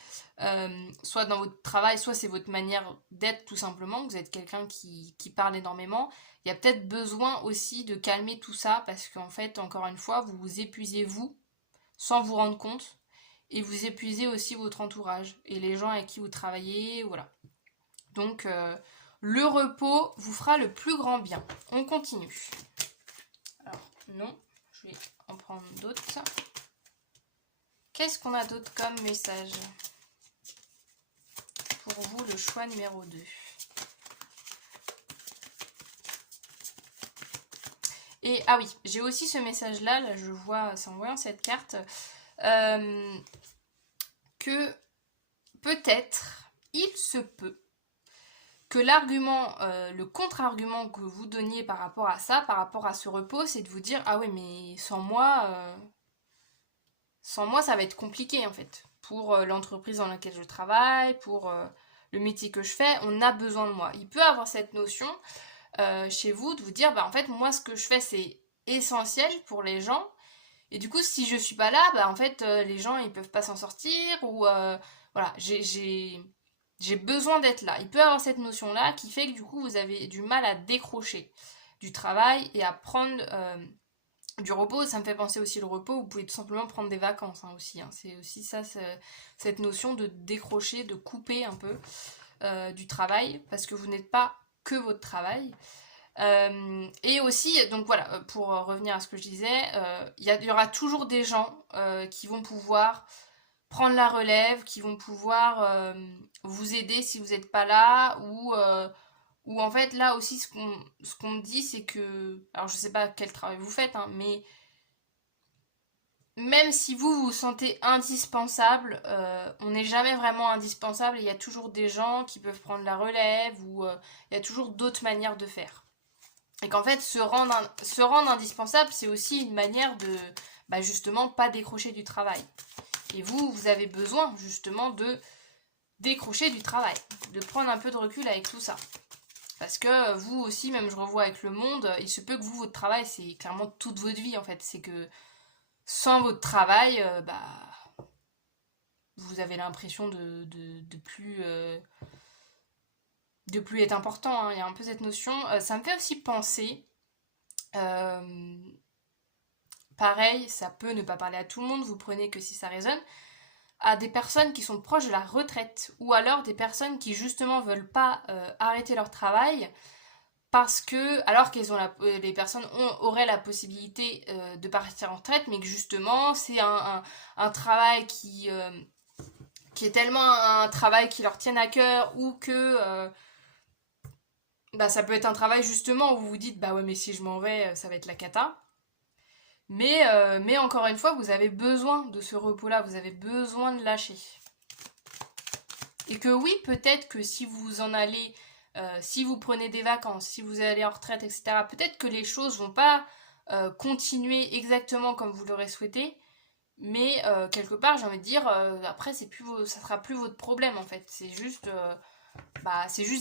Soit dans votre travail, soit c'est votre manière d'être tout simplement, vous êtes quelqu'un qui parle énormément. Il y a peut-être besoin aussi de calmer tout ça parce qu'en fait, encore une fois, vous vous épuisez vous sans vous rendre compte et vous épuisez aussi votre entourage et les gens avec qui vous travaillez, voilà. Donc le repos vous fera le plus grand bien. On continue. Alors non, je vais en prendre d'autres. Qu'est-ce qu'on a d'autre comme message pour vous, le choix numéro 2? Et ah oui, j'ai aussi ce message-là, là je vois, c'est en voyant cette carte, que peut-être, il se peut, que l'argument, le contre-argument que vous donniez par rapport à ça, par rapport à ce repos, c'est de vous dire ah oui mais sans moi ça va être compliqué en fait. Pour l'entreprise dans laquelle je travaille, pour le métier que je fais, on a besoin de moi. Il peut avoir cette notion chez vous de vous dire bah en fait moi ce que je fais c'est essentiel pour les gens et du coup si je suis pas là bah en fait les gens ils peuvent pas s'en sortir ou voilà j'ai besoin d'être là. Il peut y avoir cette notion-là qui fait que du coup vous avez du mal à décrocher du travail et à prendre du repos. Ça me fait penser aussi le repos, vous pouvez tout simplement prendre des vacances hein, aussi. Hein. C'est aussi ça, cette notion de décrocher, de couper un peu du travail parce que vous n'êtes pas que votre travail. Et aussi, donc voilà, pour revenir à ce que je disais, il y aura toujours des gens qui vont pouvoir prendre la relève, qui vont pouvoir vous aider si vous n'êtes pas là, ou en fait là aussi ce qu'on me dit c'est que, alors je sais pas quel travail vous faites, hein, mais même si vous vous sentez indispensable, on n'est jamais vraiment indispensable, il y a toujours des gens qui peuvent prendre la relève, ou il y a toujours d'autres manières de faire. Et qu'en fait se rendre indispensable c'est aussi une manière de bah, justement pas décrocher du travail. Et vous avez besoin justement de décrocher du travail, de prendre un peu de recul avec tout ça. Parce que vous aussi, même je revois avec le monde, il se peut que vous, votre travail, c'est clairement toute votre vie en fait. C'est que sans votre travail, bah, vous avez l'impression de plus être important. Hein. Il y a un peu cette notion. Ça me fait aussi penser, euh, pareil, ça peut ne pas parler à tout le monde, vous prenez que si ça résonne, à des personnes qui sont proches de la retraite ou alors des personnes qui justement veulent pas arrêter leur travail parce que alors qu'elles ont les personnes auraient la possibilité de partir en retraite mais que justement c'est un travail qui est tellement un travail qui leur tienne à cœur ou que bah, ça peut être un travail justement où vous vous dites bah ouais mais si je m'en vais ça va être la cata. Mais encore une fois, vous avez besoin de ce repos-là, vous avez besoin de lâcher. Et que oui, peut-être que si vous en allez, si vous prenez des vacances, si vous allez en retraite, etc., peut-être que les choses vont pas continuer exactement comme vous l'aurez souhaité, mais quelque part, j'ai envie de dire, après, ça sera plus votre problème en fait. C'est juste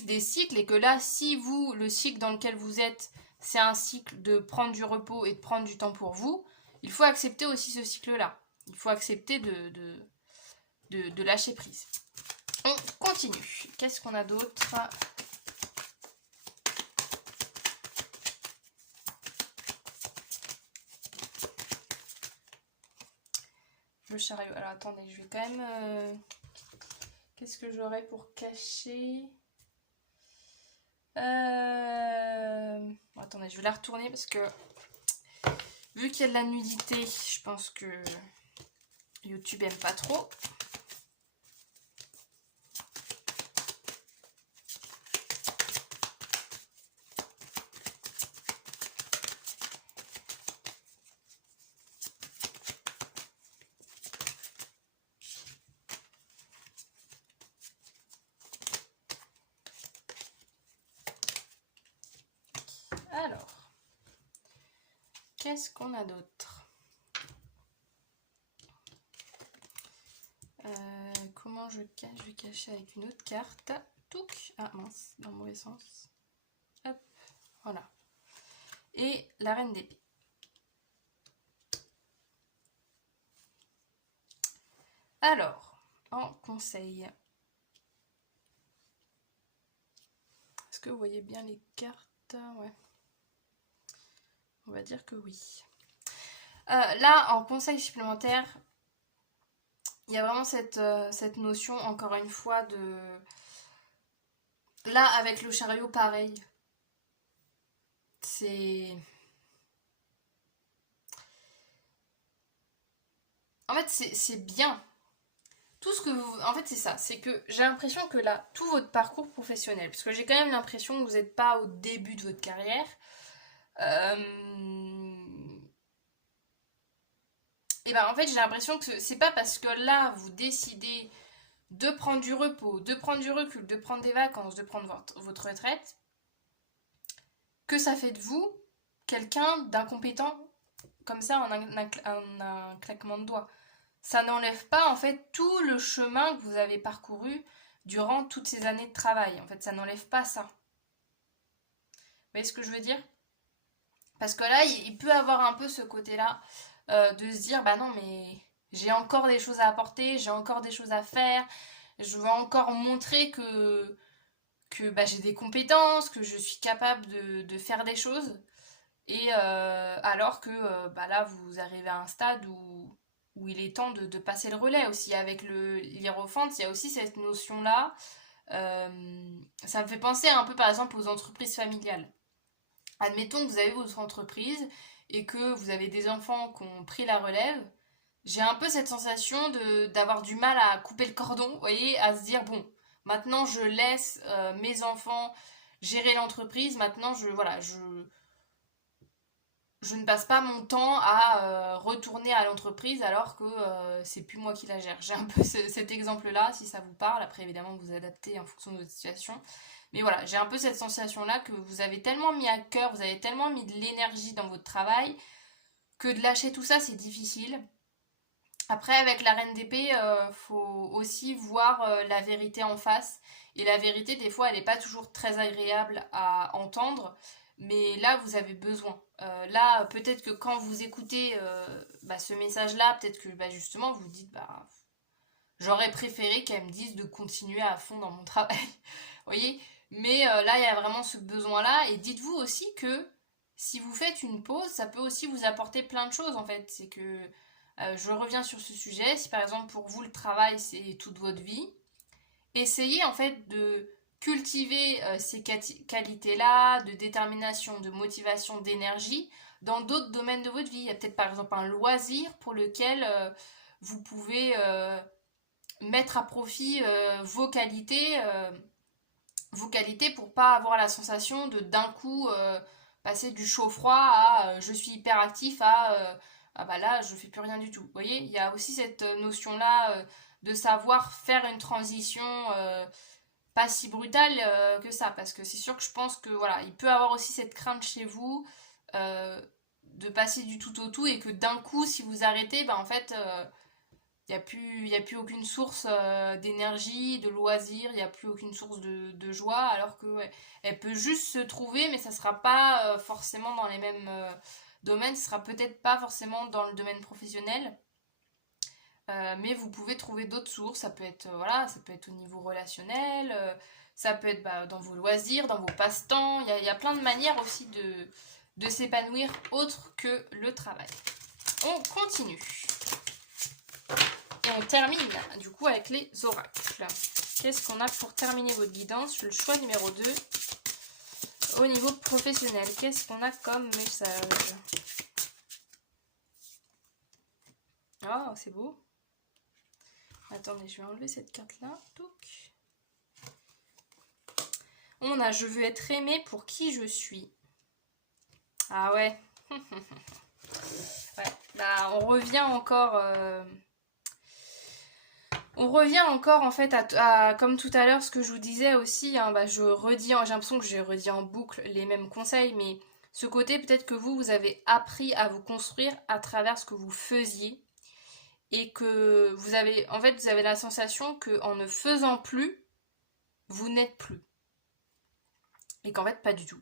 des cycles et que là, si vous, le cycle dans lequel vous êtes, c'est un cycle de prendre du repos et de prendre du temps pour vous, il faut accepter aussi ce cycle-là. Il faut accepter de lâcher prise. On continue. Qu'est-ce qu'on a d'autre? Le chariot. Alors attendez, je vais quand même... Qu'est-ce que j'aurais pour cacher? Bon, attendez, je vais la retourner parce que vu qu'il y a de la nudité, je pense que YouTube aime pas trop. Alors, qu'est-ce qu'on a d'autre? Comment je cache? Je vais cacher avec une autre carte. Touc! Ah mince, dans le mauvais sens. Hop, voilà. Et la reine d'épée. Alors, en conseil. Est-ce que vous voyez bien les cartes? Ouais. On va dire que oui. Là, en conseil supplémentaire, il y a vraiment cette notion, encore une fois, de... Là, avec le chariot, pareil. C'est... En fait, c'est bien. Tout ce que vous... En fait, c'est ça. C'est que j'ai l'impression que là, tout votre parcours professionnel, parce que j'ai quand même l'impression que vous n'êtes pas au début de votre carrière, et ben en fait, j'ai l'impression que c'est pas parce que là, vous décidez de prendre du repos, de prendre du recul, de prendre des vacances, de prendre votre retraite, que ça fait de vous quelqu'un d'incompétent comme ça en un claquement de doigts. Ça n'enlève pas en fait tout le chemin que vous avez parcouru durant toutes ces années de travail. En fait, ça n'enlève pas ça. Vous voyez ce que je veux dire? Parce que là, il peut avoir un peu ce côté-là de se dire, bah non, mais j'ai encore des choses à apporter, j'ai encore des choses à faire, je veux encore montrer que bah, j'ai des compétences, que je suis capable de faire des choses. Et alors que bah, là, vous arrivez à un stade où il est temps de passer le relais aussi. Avec l'Hierophante, il y a aussi cette notion-là. Ça me fait penser un peu par exemple aux entreprises familiales. Admettons que vous avez votre entreprise et que vous avez des enfants qui ont pris la relève. J'ai un peu cette sensation d'avoir du mal à couper le cordon, vous voyez, à se dire, bon, maintenant je laisse mes enfants gérer l'entreprise, maintenant je ne passe pas mon temps à retourner à l'entreprise alors que c'est plus moi qui la gère. J'ai un peu cet exemple-là, si ça vous parle. Après, évidemment, vous adaptez en fonction de votre situation. Mais voilà, j'ai un peu cette sensation-là que vous avez tellement mis à cœur, vous avez tellement mis de l'énergie dans votre travail que de lâcher tout ça, c'est difficile. Après, avec la reine d'épée, faut aussi voir la vérité en face. Et la vérité, des fois, elle n'est pas toujours très agréable à entendre. Mais là, vous avez besoin. Là, peut-être que quand vous écoutez bah, ce message-là, peut-être que bah, justement, vous dites, bah, j'aurais préféré qu'elle me dise de continuer à fond dans mon travail. Vous voyez? Mais là, il y a vraiment ce besoin-là. Et dites-vous aussi que si vous faites une pause, ça peut aussi vous apporter plein de choses, en fait. C'est que je reviens sur ce sujet. Si par exemple pour vous le travail c'est toute votre vie, essayez en fait de cultiver ces qualités-là, de détermination, de motivation, d'énergie dans d'autres domaines de votre vie. Il y a peut-être par exemple un loisir pour lequel vous pouvez mettre à profit vos qualités pour pas avoir la sensation de d'un coup passer du chaud-froid à je suis hyper actif à ah bah là je fais plus rien du tout. Vous voyez, il y a aussi cette notion-là de savoir faire une transition pas si brutale que ça, parce que c'est sûr que je pense que voilà, il peut avoir aussi cette crainte chez vous de passer du tout au tout et que d'un coup si vous arrêtez, bah en fait il y a plus aucune source d'énergie, de loisir, il n'y a plus aucune source de joie, alors que ouais, elle peut juste se trouver, mais ça sera pas forcément dans les mêmes domaines, ce sera peut-être pas forcément dans le domaine professionnel, mais vous pouvez trouver d'autres sources, ça peut être voilà, ça peut être au niveau relationnel, ça peut être bah, dans vos loisirs, dans vos passe-temps, il y a plein de manières aussi de s'épanouir autre que le travail. On continue. Et on termine du coup avec les oracles. Qu'est-ce qu'on a pour terminer votre guidance? Le choix numéro 2. Au niveau professionnel, qu'est-ce qu'on a comme message? Oh, c'est beau. Attendez, je vais enlever cette carte-là. On a « Je veux être aimé pour qui je suis ». Ah ouais. Ouais, là, on revient encore... On revient encore en fait comme tout à l'heure ce que je vous disais aussi, hein, bah, j'ai l'impression que j'ai redit en boucle les mêmes conseils, mais ce côté peut-être que vous avez appris à vous construire à travers ce que vous faisiez et que vous avez la sensation que en ne faisant plus, vous n'êtes plus. Et qu'en fait pas du tout.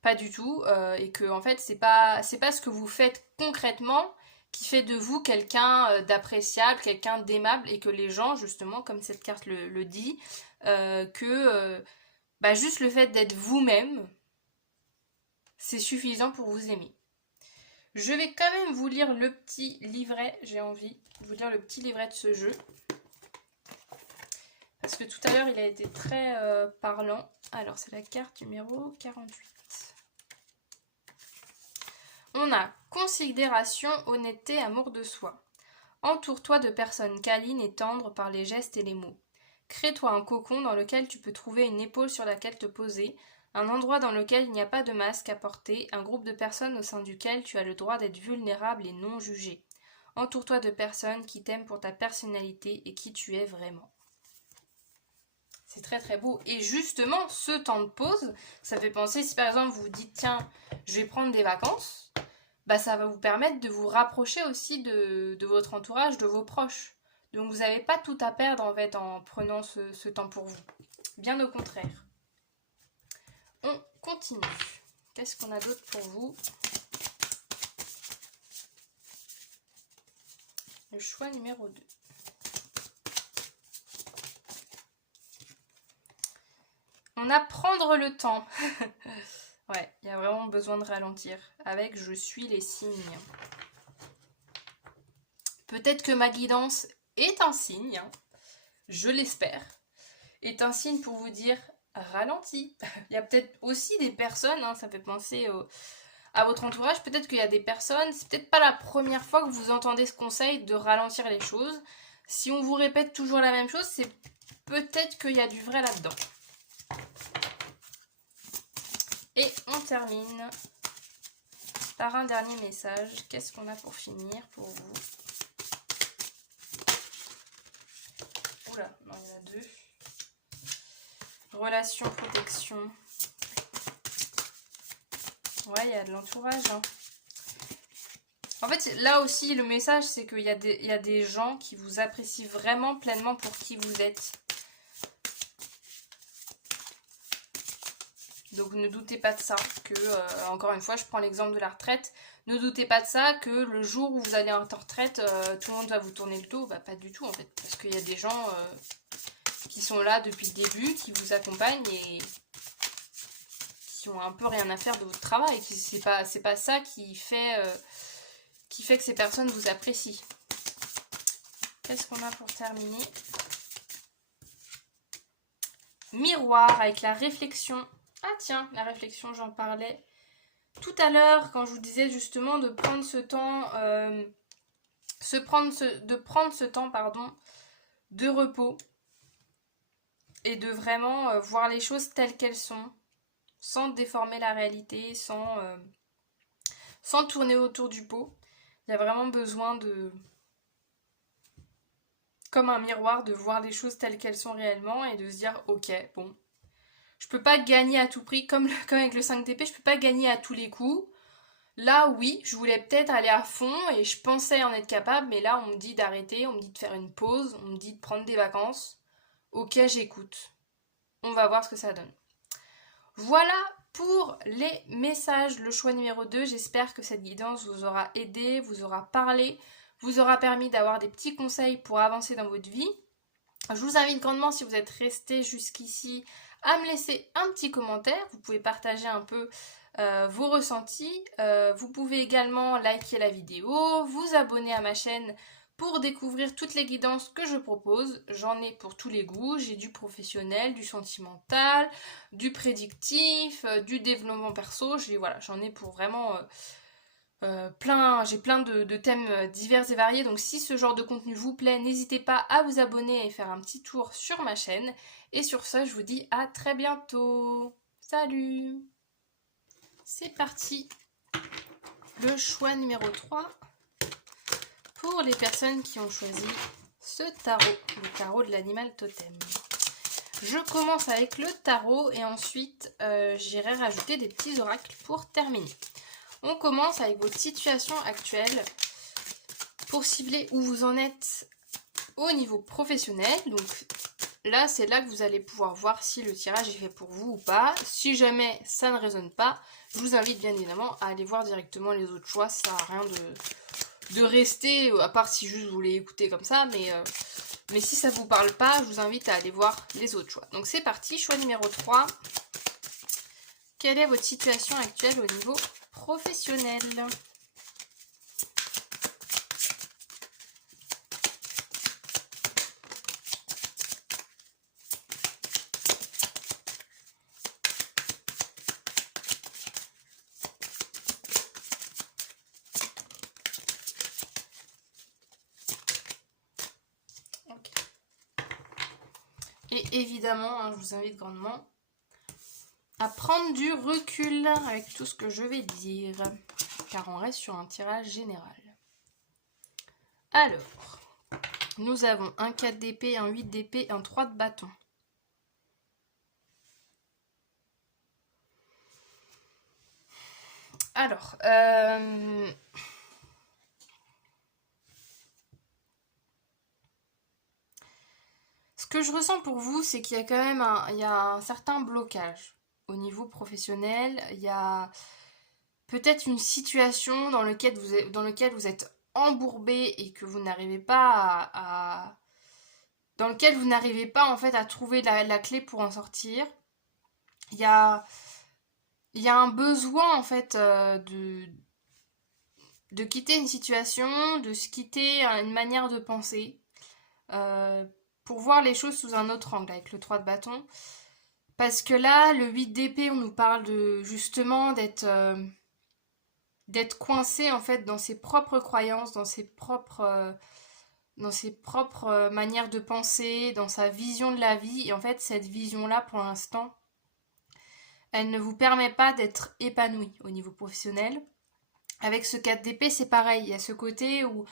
Pas du tout, et que en fait c'est pas ce que vous faites concrètement qui fait de vous quelqu'un d'appréciable, quelqu'un d'aimable, et que les gens, justement, comme cette carte le dit, bah, juste le fait d'être vous-même, c'est suffisant pour vous aimer. Je vais quand même vous lire le petit livret, j'ai envie de vous lire le petit livret de ce jeu. Parce que tout à l'heure, il a été très parlant. Alors, c'est la carte numéro 48. On a considération, honnêteté, amour de soi. Entoure-toi de personnes câlines et tendres par les gestes et les mots. Crée-toi un cocon dans lequel tu peux trouver une épaule sur laquelle te poser, un endroit dans lequel il n'y a pas de masque à porter, un groupe de personnes au sein duquel tu as le droit d'être vulnérable et non jugé. Entoure-toi de personnes qui t'aiment pour ta personnalité et qui tu es vraiment. C'est très très beau. Et justement, ce temps de pause, ça fait penser, si par exemple vous vous dites, tiens, je vais prendre des vacances, bah ça va vous permettre de vous rapprocher aussi de votre entourage, de vos proches. Donc vous n'avez pas tout à perdre en fait en prenant ce temps pour vous. Bien au contraire. On continue. Qu'est-ce qu'on a d'autre pour vous? Le choix numéro 2. On a prendre le temps. Ouais, il y a vraiment besoin de ralentir. Avec « Je suis les signes ». Peut-être que ma guidance est un signe, hein, je l'espère, est un signe pour vous dire ralentis. Il y a peut-être aussi des personnes, hein, ça fait penser à votre entourage, peut-être qu'il y a des personnes, c'est peut-être pas la première fois que vous entendez ce conseil de ralentir les choses. Si on vous répète toujours la même chose, c'est peut-être qu'il y a du vrai là-dedans. Et on termine par un dernier message. Qu'est-ce qu'on a pour finir pour vous? Oula, non, il y en a 2. Relation, protection. Ouais, il y a de l'entourage. Hein. En fait, là aussi, le message, c'est qu'il y a des gens qui vous apprécient vraiment pleinement pour qui vous êtes. Donc ne doutez pas de ça, que, encore une fois, je prends l'exemple de la retraite, ne doutez pas de ça, que le jour où vous allez en retraite, tout le monde va vous tourner le dos. Bah pas du tout en fait, parce qu'il y a des gens qui sont là depuis le début, qui vous accompagnent et qui ont un peu rien à faire de votre travail. C'est pas ça qui fait que ces personnes vous apprécient. Qu'est-ce qu'on a pour terminer? Miroir avec la réflexion. Ah tiens, la réflexion, j'en parlais tout à l'heure quand je vous disais justement de prendre ce temps, de prendre ce temps, de repos et de vraiment voir les choses telles qu'elles sont, sans déformer la réalité, sans tourner autour du pot. Il y a vraiment besoin de, comme un miroir, de voir les choses telles qu'elles sont réellement et de se dire, ok, bon, je peux pas gagner à tout prix, comme avec le 5 d'épée, je peux pas gagner à tous les coups. Là, oui, je voulais peut-être aller à fond et je pensais en être capable, mais là, on me dit d'arrêter, on me dit de faire une pause, on me dit de prendre des vacances. Ok, j'écoute. On va voir ce que ça donne. Voilà pour les messages, le choix numéro 2. J'espère que cette guidance vous aura aidé, vous aura parlé, vous aura permis d'avoir des petits conseils pour avancer dans votre vie. Je vous invite grandement, si vous êtes resté jusqu'ici, à me laisser un petit commentaire. Vous pouvez partager un peu vos ressentis. Vous pouvez également liker la vidéo, vous abonner à ma chaîne pour découvrir toutes les guidances que je propose. J'en ai pour tous les goûts. J'ai du professionnel, du sentimental, du prédictif, du développement perso. J'en ai pour vraiment j'ai plein de thèmes divers et variés, donc si ce genre de contenu vous plaît, n'hésitez pas à vous abonner et faire un petit tour sur ma chaîne. Et sur ça, je vous dis à très bientôt. Salut! C'est parti. Le choix numéro 3 pour les personnes qui ont choisi ce tarot, le tarot de l'animal totem. Je commence avec le tarot et ensuite j'irai rajouter des petits oracles pour terminer. On commence avec votre situation actuelle pour cibler où vous en êtes au niveau professionnel. Donc là, c'est là que vous allez pouvoir voir si le tirage est fait pour vous ou pas. Si jamais ça ne résonne pas, je vous invite bien évidemment à aller voir directement les autres choix. Ça sert à rien de rester, à part si juste vous voulez écouter comme ça, mais si ça ne vous parle pas, je vous invite à aller voir les autres choix. Donc c'est parti, choix numéro 3. Quelle est votre situation actuelle au niveau professionnel? Et évidemment, je vous invite grandement à prendre du recul avec tout ce que je vais dire, car on reste sur un tirage général. Alors, nous avons un 4 d'épée, un 8 d'épée, un 3 de bâton. Alors, ce que je ressens pour vous, c'est qu'il y a quand même un certain blocage au niveau professionnel. Il y a peut-être une situation dans laquelle vous êtes embourbé et que vous n'arrivez pas dans lequel vous n'arrivez pas en fait à trouver la clé pour en sortir. Il y a un besoin en fait de quitter une situation, de se quitter une manière de penser, pour voir les choses sous un autre angle avec le 3 de bâton. Parce que là, le 8 d'épée, on nous parle de justement d'être coincé en fait dans ses propres croyances, dans ses propres manières de penser, dans sa vision de la vie. Et en fait, cette vision-là, pour l'instant, elle ne vous permet pas d'être épanoui au niveau professionnel. Avec ce 4 d'épée, c'est pareil. Il y a ce côté où...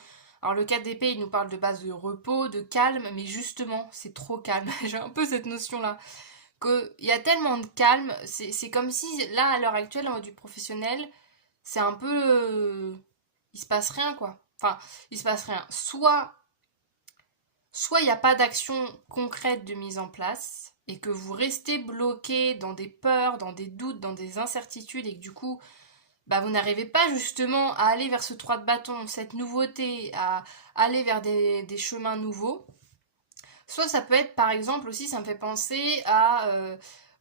Alors le 4 d'épée, il nous parle de base de repos, de calme, mais justement, c'est trop calme. J'ai un peu cette notion-là. Il y a tellement de calme. C'est comme si, là, à l'heure actuelle, en mode du professionnel, c'est un peu... il se passe rien, quoi. Enfin, il se passe rien. Soit il n'y a pas d'action concrète de mise en place et que vous restez bloqué dans des peurs, dans des doutes, dans des incertitudes et que du coup, vous n'arrivez pas justement à aller vers ce 3 de bâton, cette nouveauté, à aller vers des chemins nouveaux. Soit ça peut être, par exemple, aussi, ça me fait penser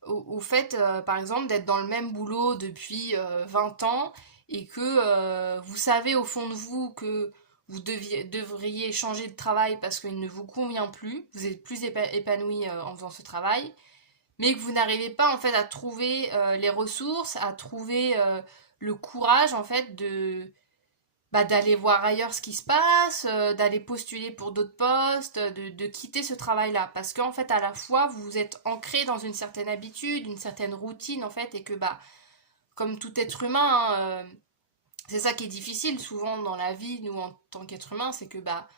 au fait, par exemple, d'être dans le même boulot depuis 20 ans et que vous savez au fond de vous que vous devriez changer de travail parce qu'il ne vous convient plus, vous êtes plus épanoui en faisant ce travail, mais que vous n'arrivez pas en fait à trouver les ressources, à trouver le courage en fait d'aller voir ailleurs ce qui se passe, d'aller postuler pour d'autres postes, de quitter ce travail-là. Parce qu'en fait, à la fois, vous êtes ancré dans une certaine habitude, une certaine routine, en fait, et que, comme tout être humain, hein, c'est ça qui est difficile souvent dans la vie, nous en tant qu'être humain, c'est que bah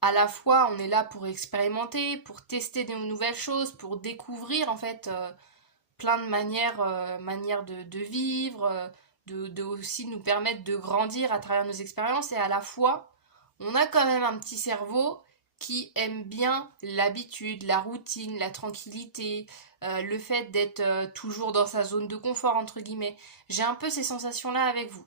à la fois on est là pour expérimenter, pour tester de nouvelles choses, pour découvrir en fait plein de manières de vivre, de aussi nous permettre de grandir à travers nos expériences et à la fois on a quand même un petit cerveau qui aime bien l'habitude, la routine, la tranquillité, le fait d'être toujours dans sa zone de confort entre guillemets. J'ai un peu ces sensations-là avec vous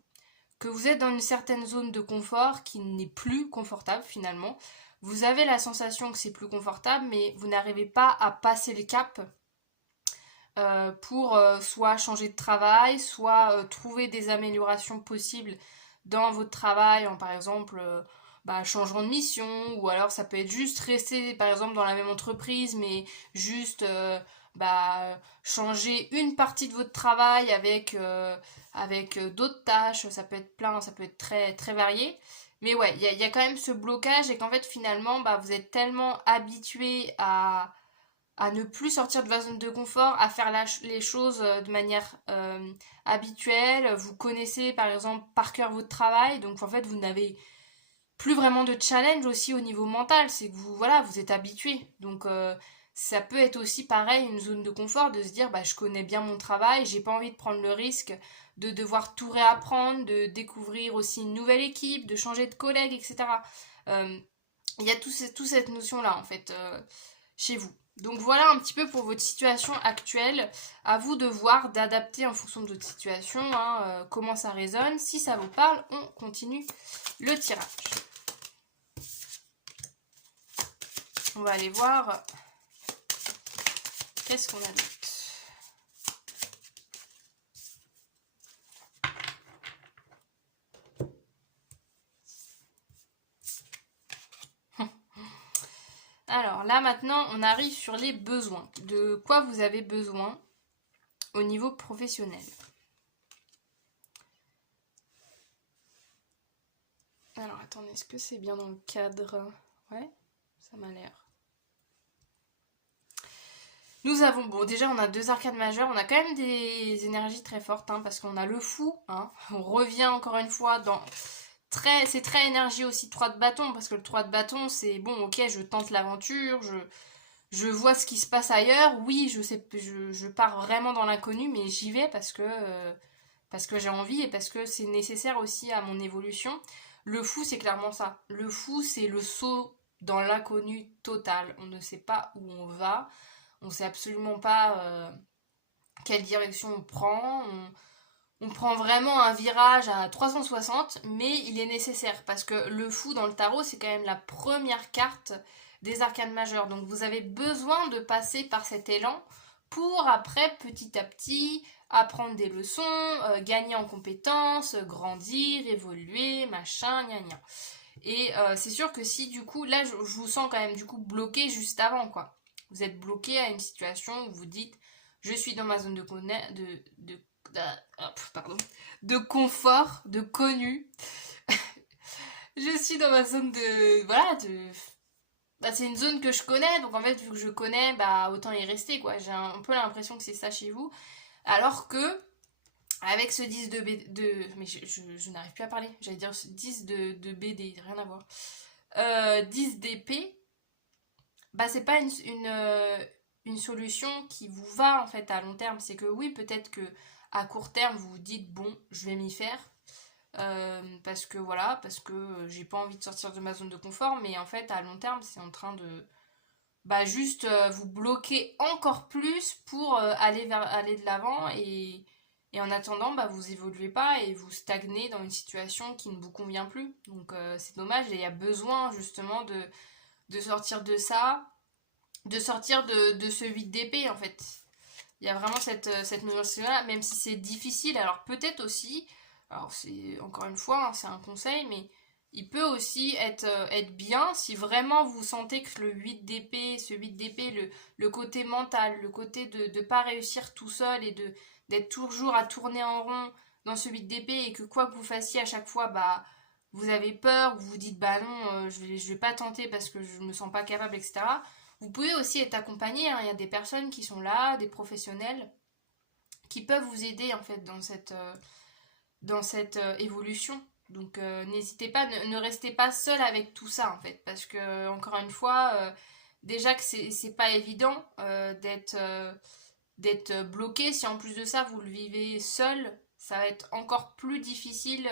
que vous êtes dans une certaine zone de confort qui n'est plus confortable finalement. Vous avez la sensation que c'est plus confortable, mais vous n'arrivez pas à passer le cap pour soit changer de travail, soit trouver des améliorations possibles dans votre travail, en par exemple changement de mission, ou alors ça peut être juste rester par exemple dans la même entreprise, mais juste changer une partie de votre travail avec d'autres tâches, ça peut être plein, ça peut être très, très varié. Mais ouais, il y a quand même ce blocage et qu'en fait finalement vous êtes tellement habitué à ne plus sortir de votre zone de confort, à faire les choses de manière habituelle. Vous connaissez par exemple par cœur votre travail, donc en fait vous n'avez plus vraiment de challenge aussi au niveau mental, c'est que vous êtes habitué. Donc ça peut être aussi pareil une zone de confort de se dire je connais bien mon travail, j'ai pas envie de prendre le risque de devoir tout réapprendre, de découvrir aussi une nouvelle équipe, de changer de collègue, etc. Il y a toute cette notion-là en fait chez vous. Donc voilà un petit peu pour votre situation actuelle. À vous de voir, d'adapter en fonction de votre situation, comment ça résonne. Si ça vous parle, on continue le tirage. On va aller voir qu'est-ce qu'on a d'autre. Alors là maintenant on arrive sur les besoins. De quoi vous avez besoin au niveau professionnel. Alors attendez, est-ce que c'est bien dans le cadre? Ouais, ça m'a l'air. Nous avons, bon déjà on a 2 arcades majeures, on a quand même des énergies très fortes, parce qu'on a le fou, on revient encore une fois dans... C'est très énergie aussi 3 de bâton, parce que le 3 de bâton c'est bon ok je tente l'aventure, je vois ce qui se passe ailleurs, oui je pars vraiment dans l'inconnu, mais j'y vais parce que j'ai envie et parce que c'est nécessaire aussi à mon évolution. Le fou c'est clairement ça, le fou c'est le saut dans l'inconnu total, on ne sait pas où on va. On ne sait absolument pas quelle direction on prend. On prend vraiment un virage à 360, mais il est nécessaire parce que le fou dans le tarot, c'est quand même la première carte des arcanes majeures. Donc vous avez besoin de passer par cet élan pour après, petit à petit, apprendre des leçons, gagner en compétences, grandir, évoluer, machin, gna gna. Et c'est sûr que si du coup, là je vous sens quand même du coup bloqué juste avant quoi. Vous êtes bloqué à une situation où vous dites je suis dans ma zone de confort, de connu. Je suis dans ma zone de c'est une zone que je connais, donc en fait vu que je connais, autant y rester quoi. J'ai un peu l'impression que c'est ça chez vous. Alors que avec ce 10 mais je n'arrive plus à parler. J'allais dire 10 de BD, rien à voir. 10 d'épée, c'est pas une solution qui vous va en fait à long terme. C'est que oui, peut-être que à court terme vous vous dites bon, je vais m'y faire parce que j'ai pas envie de sortir de ma zone de confort, mais en fait à long terme c'est en train de juste vous bloquer encore plus pour aller de l'avant et en attendant vous évoluez pas et vous stagnez dans une situation qui ne vous convient plus. Donc c'est dommage et il y a besoin justement de sortir de ça, de sortir de ce 8 d'épée en fait. Il y a vraiment cette notion-là, même si c'est difficile. Alors peut-être aussi, alors c'est encore une fois, c'est un conseil, mais il peut aussi être bien si vraiment vous sentez que le 8 d'épée, ce 8 d'épée, le côté mental, le côté de ne pas réussir tout seul et d'être toujours à tourner en rond dans ce 8 d'épée et que quoi que vous fassiez à chaque fois, vous avez peur, vous vous dites non, je vais pas tenter parce que je me sens pas capable, etc. Vous pouvez aussi être accompagné, il y a des personnes qui sont là, des professionnels, qui peuvent vous aider en fait dans cette évolution. Donc n'hésitez pas, ne restez pas seul avec tout ça en fait, parce que encore une fois, déjà que c'est pas évident d'être bloqué. Si en plus de ça vous le vivez seul, ça va être encore plus difficile.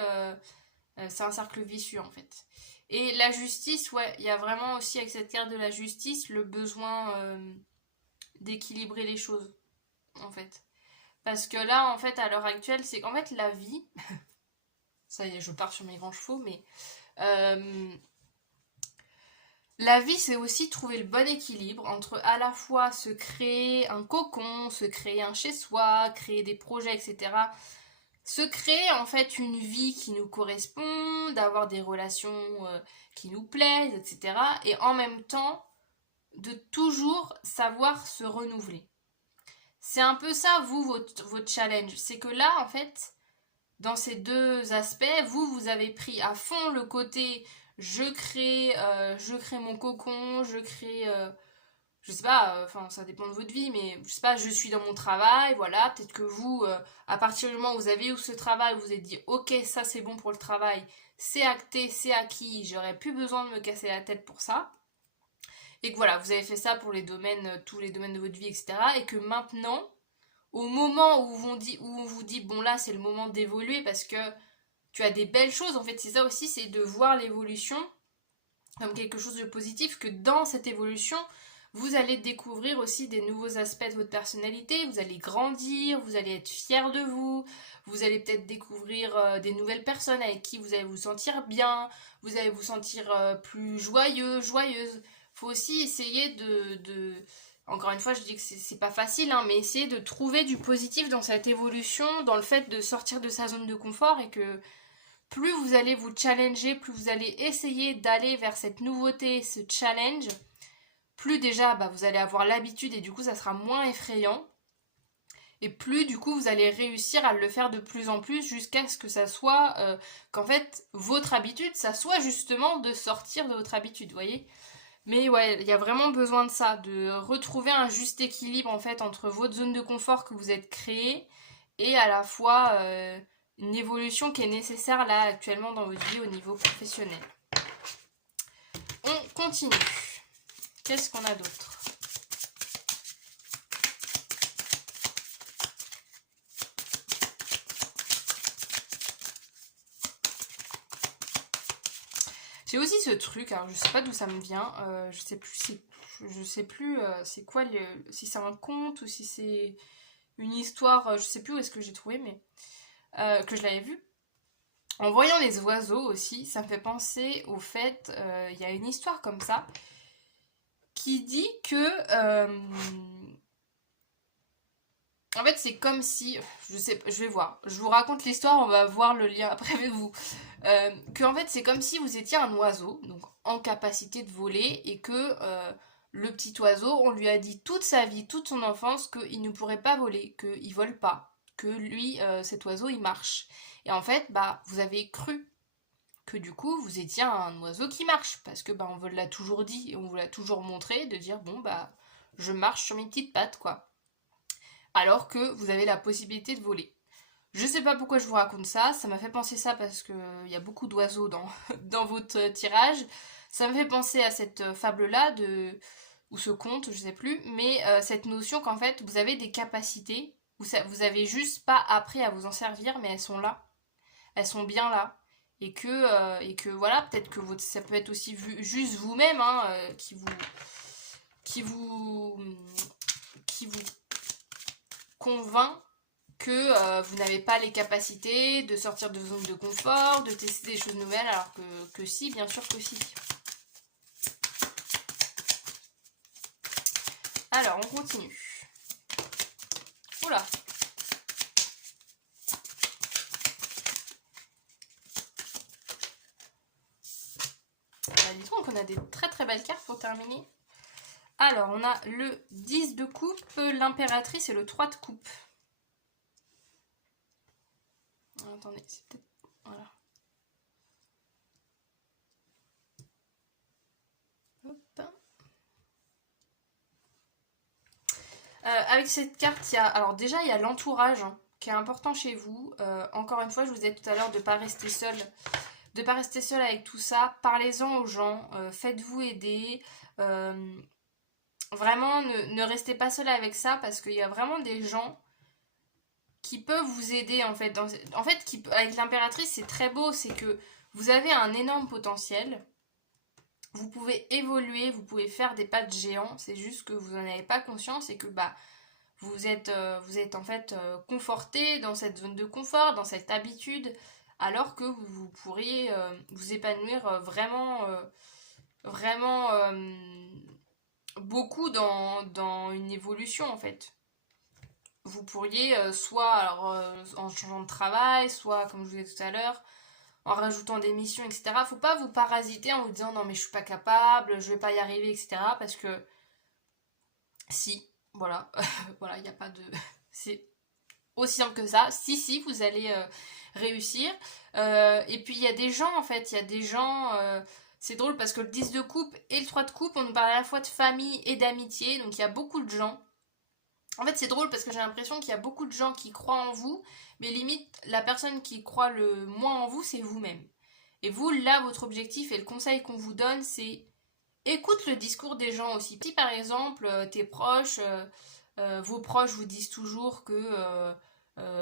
C'est un cercle vicieux en fait. Et la justice, ouais, il y a vraiment aussi avec cette carte de la justice le besoin d'équilibrer les choses en fait. Parce que là, en fait, à l'heure actuelle, c'est qu'en fait, la vie, ça y est, je pars sur mes grands chevaux, mais euh, la vie, c'est aussi trouver le bon équilibre entre à la fois se créer un cocon, se créer un chez-soi, créer des projets, etc. Se créer en fait une vie qui nous correspond, d'avoir des relations qui nous plaisent, etc. Et en même temps, de toujours savoir se renouveler. C'est un peu ça, vous, votre challenge. C'est que là, en fait, dans ces deux aspects, vous avez pris à fond le côté je crée mon cocon, je crée, je sais pas, enfin ça dépend de votre vie, mais je sais pas, je suis dans mon travail, voilà, peut-être que vous, à partir du moment où vous avez eu ce travail, vous vous êtes dit, ok, ça c'est bon pour le travail, c'est acté, c'est acquis, j'aurais plus besoin de me casser la tête pour ça, et que voilà, vous avez fait ça pour les domaines, tous les domaines de votre vie, etc., et que maintenant, au moment où on vous dit, bon là c'est le moment d'évoluer parce que tu as des belles choses, en fait c'est ça aussi, c'est de voir l'évolution comme quelque chose de positif, que dans cette évolution, vous allez découvrir aussi des nouveaux aspects de votre personnalité, vous allez grandir, vous allez être fier de vous, vous allez peut-être découvrir des nouvelles personnes avec qui vous allez vous sentir bien, vous allez vous sentir plus joyeux, joyeuse. Faut aussi essayer encore une fois, je dis que c'est pas facile, hein, mais essayer de trouver du positif dans cette évolution, dans le fait de sortir de sa zone de confort et que plus vous allez vous challenger, plus vous allez essayer d'aller vers cette nouveauté, ce challenge, plus déjà bah, vous allez avoir l'habitude et du coup ça sera moins effrayant. Et plus du coup vous allez réussir à le faire de plus en plus jusqu'à ce que ça soit, qu'en fait votre habitude, ça soit justement de sortir de votre habitude, vous voyez. Mais ouais, il y a vraiment besoin de ça, de retrouver un juste équilibre en fait entre votre zone de confort que vous êtes créée et à la fois une évolution qui est nécessaire là actuellement dans votre vie au niveau professionnel. On continue. Qu'est-ce qu'on a d'autre? J'ai aussi ce truc, alors je sais pas d'où ça me vient, je sais plus c'est quoi si c'est un conte ou si c'est une histoire, je sais plus où est-ce que j'ai trouvé, mais que je l'avais vu. En voyant les oiseaux aussi, ça me fait penser au fait, il y a une histoire comme ça qui dit que en fait c'est comme si, je vais voir, je vous raconte l'histoire, on va voir le lien après avec vous. Que en fait c'est comme si vous étiez un oiseau, donc en capacité de voler et que le petit oiseau, on lui a dit toute sa vie, toute son enfance qu'il ne pourrait pas voler, qu'il vole pas, que lui, cet oiseau, il marche. Et en fait, bah, vous avez cru que du coup, vous étiez un oiseau qui marche, parce que bah, on vous l'a toujours dit et on vous l'a toujours montré, de dire bon bah, je marche sur mes petites pattes, quoi. Alors que vous avez la possibilité de voler. Je sais pas pourquoi je vous raconte ça, ça m'a fait penser ça parce que il y a beaucoup d'oiseaux dans, dans votre tirage. Ça me fait penser à cette fable-là, ou ce conte, je sais plus, mais cette notion qu'en fait vous avez des capacités, vous avez juste pas appris à vous en servir, mais elles sont là, elles sont bien là. Et que voilà, peut-être que ça peut être aussi juste vous-même hein, qui vous, qui vous convainc que vous n'avez pas les capacités de sortir de zone de confort, de tester des choses nouvelles, alors que si, bien sûr que si. Alors, on continue. Oula. Bah, dis donc, on a des très très belles cartes pour terminer. Alors, on a le 10 de coupe, l'impératrice et le 3 de coupe. Attendez, c'est peut-être... Voilà. Hop. Avec cette carte, il y a... Alors déjà, il y a l'entourage. Hein. qui est important chez vous. Encore une fois, je vous ai dit tout à l'heure de ne pas rester seul. De ne pas rester seul avec tout ça. Parlez-en aux gens. Faites-vous aider. Vraiment, ne restez pas seul avec ça parce qu'il y a vraiment des gens qui peuvent vous aider en fait. Avec l'impératrice, c'est très beau. C'est que vous avez un énorme potentiel. Vous pouvez évoluer, vous pouvez faire des pas de géant. C'est juste que vous n'en avez pas conscience et que vous êtes en fait conforté dans cette zone de confort, dans cette habitude, alors que vous pourriez vous épanouir vraiment beaucoup dans une évolution en fait. Vous pourriez soit en changeant de travail, soit comme je vous disais tout à l'heure, en rajoutant des missions, etc. Faut pas vous parasiter en vous disant non mais je suis pas capable, je vais pas y arriver, etc. Parce que si, voilà, voilà, il n'y a pas de... C'est aussi simple que ça. Si, vous allez réussir. Et puis il y a des gens, en fait, il y a des gens... c'est drôle parce que le 10 de coupe et le 3 de coupe, on nous parle à la fois de famille et d'amitié. Donc il y a beaucoup de gens. En fait, c'est drôle parce que j'ai l'impression qu'il y a beaucoup de gens qui croient en vous, mais limite, la personne qui croit le moins en vous, c'est vous-même. Et vous, là, votre objectif et le conseil qu'on vous donne, c'est écoute le discours des gens aussi. Si par exemple, tes proches, vos proches vous disent toujours que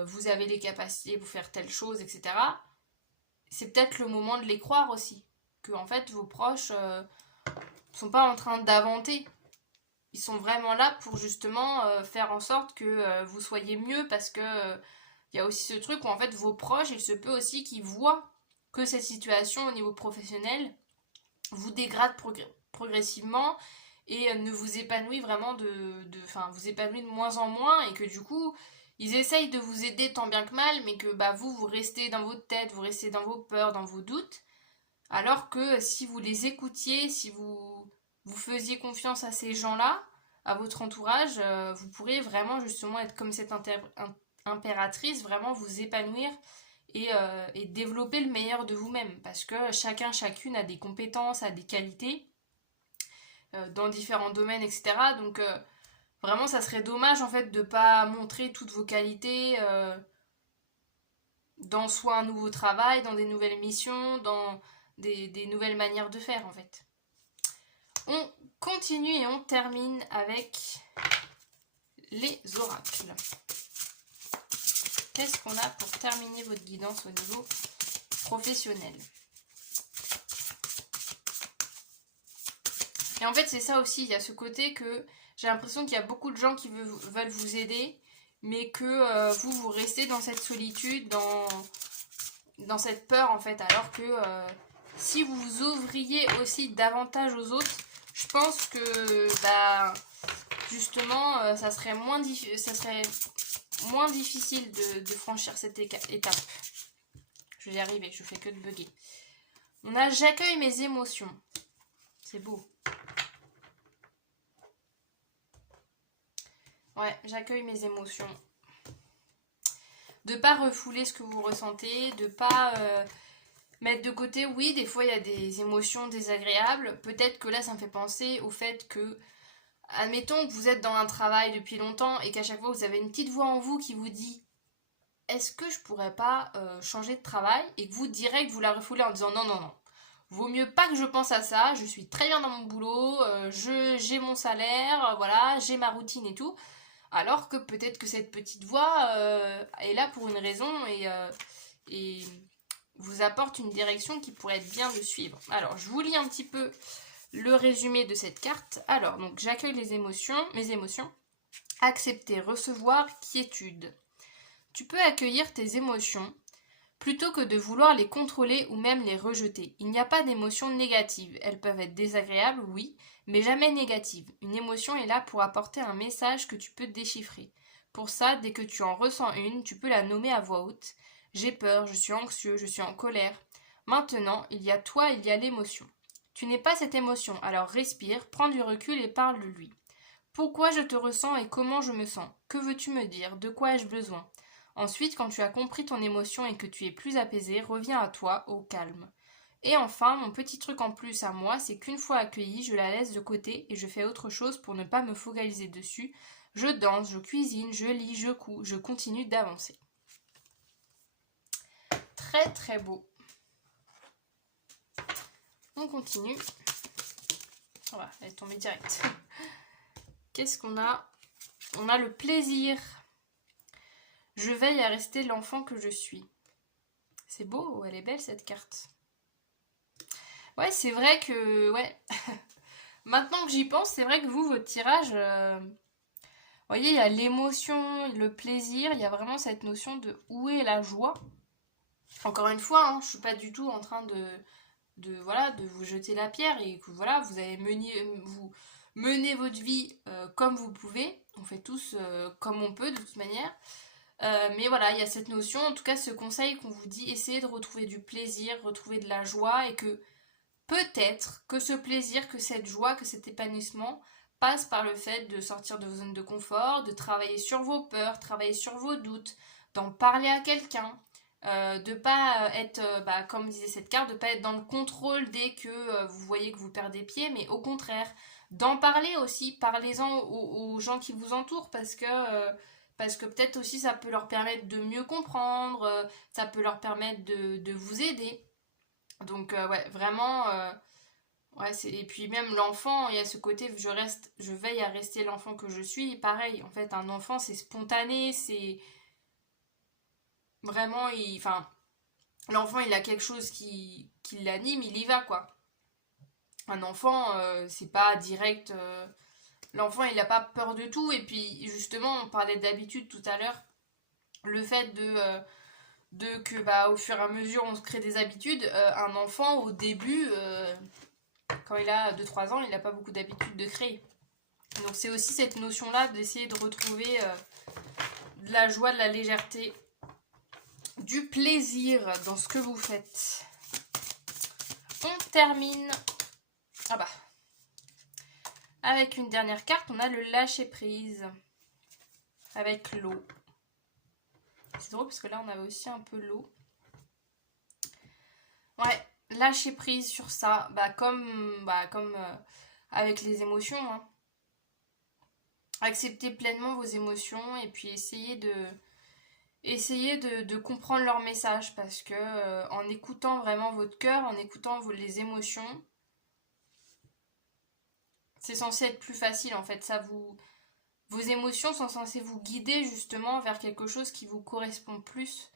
vous avez les capacités pour faire telle chose, etc., c'est peut-être le moment de les croire aussi. Que en fait, vos proches sont pas en train d'inventer. Ils sont vraiment là pour justement faire en sorte que vous soyez mieux parce que il y a aussi ce truc où en fait vos proches, il se peut aussi qu'ils voient que cette situation au niveau professionnel vous dégrade progressivement et ne vous épanouit vraiment vous épanouit de moins en moins et que du coup ils essayent de vous aider tant bien que mal mais que vous restez dans votre tête, vous restez dans vos peurs, dans vos doutes alors que si vous les écoutiez, si vous faisiez confiance à ces gens-là, à votre entourage, vous pourriez vraiment justement être comme cette impératrice, vraiment vous épanouir et développer le meilleur de vous-même. Parce que chacune a des compétences, a des qualités dans différents domaines, etc. Donc vraiment, ça serait dommage en fait de ne pas montrer toutes vos qualités dans soit un nouveau travail, dans des nouvelles missions, dans des nouvelles manières de faire en fait. On continue et on termine avec les oracles. Qu'est-ce qu'on a pour terminer votre guidance au niveau professionnel? Et en fait c'est ça aussi, il y a ce côté que j'ai l'impression qu'il y a beaucoup de gens qui veulent vous aider, mais que vous restez dans cette solitude, dans cette peur en fait, alors que si vous vous ouvriez aussi davantage aux autres, je pense que justement ça serait moins difficile de franchir cette étape. Je vais y arriver, je fais que de bugger. On a j'accueille mes émotions. C'est beau. Ouais, j'accueille mes émotions. De pas refouler ce que vous ressentez, de pas mettre de côté. Oui, des fois il y a des émotions désagréables. Peut-être que là ça me fait penser au fait que, admettons que vous êtes dans un travail depuis longtemps et qu'à chaque fois vous avez une petite voix en vous qui vous dit est-ce que je pourrais pas changer de travail, et que vous direct vous la refoulez en disant non. Vaut mieux pas que je pense à ça, je suis très bien dans mon boulot, j'ai mon salaire, voilà, j'ai ma routine et tout. Alors que peut-être que cette petite voix est là pour une raison et vous apporte une direction qui pourrait être bien de suivre. Alors, je vous lis un petit peu le résumé de cette carte. Alors, donc, j'accueille mes émotions. Accepter, recevoir, quiétude. Tu peux accueillir tes émotions plutôt que de vouloir les contrôler ou même les rejeter. Il n'y a pas d'émotions négatives. Elles peuvent être désagréables, oui, mais jamais négatives. Une émotion est là pour apporter un message que tu peux déchiffrer. Pour ça, dès que tu en ressens une, tu peux la nommer à voix haute. J'ai peur, je suis anxieux, je suis en colère. Maintenant, il y a toi, il y a l'émotion. Tu n'es pas cette émotion, alors respire, prends du recul et parle-lui. Pourquoi je te ressens et comment je me sens? Que veux-tu me dire? De quoi ai-je besoin? Ensuite, quand tu as compris ton émotion et que tu es plus apaisé, reviens à toi, au calme. Et enfin, mon petit truc en plus à moi, c'est qu'une fois accueillie, je la laisse de côté et je fais autre chose pour ne pas me focaliser dessus. Je danse, je cuisine, je lis, je couds, je continue d'avancer. très très beau. On continue. Voilà, elle est tombée direct. Qu'est-ce qu'on a? On a le plaisir. Je veille à rester l'enfant que je suis. C'est beau, elle est belle cette carte. Ouais, c'est vrai que... Ouais. Maintenant que j'y pense, c'est vrai que vous, votre tirage... Vous voyez, il y a l'émotion, le plaisir, il y a vraiment cette notion de où est la joie. Encore une fois, hein, je suis pas du tout en train voilà, de vous jeter la pierre et que voilà, vous avez vous menez votre vie comme vous pouvez. On fait tous comme on peut de toute manière. Mais voilà, il y a cette notion, en tout cas ce conseil qu'on vous dit, essayez de retrouver du plaisir, retrouver de la joie et que peut-être que ce plaisir, que cette joie, que cet épanouissement passe par le fait de sortir de vos zones de confort, de travailler sur vos peurs, travailler sur vos doutes, d'en parler à quelqu'un, de pas être, comme disait cette carte, de pas être dans le contrôle dès que vous voyez que vous perdez pied, mais au contraire, d'en parler aussi, parlez-en aux gens qui vous entourent parce que peut-être aussi ça peut leur permettre de mieux comprendre, ça peut leur permettre de vous aider. Donc ouais, vraiment, ouais, et puis même l'enfant, il y a ce côté, je veille à rester l'enfant que je suis. Pareil, en fait, un enfant, c'est spontané, c'est vraiment, enfin, l'enfant, il a quelque chose qui l'anime, il y va, quoi. Un enfant, c'est pas direct. L'enfant, il a pas peur de tout. Et puis, justement, on parlait d'habitude tout à l'heure. Le fait que au fur et à mesure, on se crée des habitudes. Un enfant, au début, quand il a 2-3 ans, il n'a pas beaucoup d'habitude de créer. Donc, c'est aussi cette notion-là d'essayer de retrouver de la joie, de la légèreté, du plaisir dans ce que vous faites. On termine avec une dernière carte. On a le lâcher prise avec l'eau. C'est drôle parce que là on avait aussi un peu l'eau. Ouais, lâcher prise sur ça, comme avec les émotions, hein. Accepter pleinement vos émotions et puis essayer de comprendre leur message parce que en écoutant vraiment votre cœur, en écoutant les émotions, c'est censé être plus facile en fait. Vos émotions sont censées vous guider justement vers quelque chose qui vous correspond plus.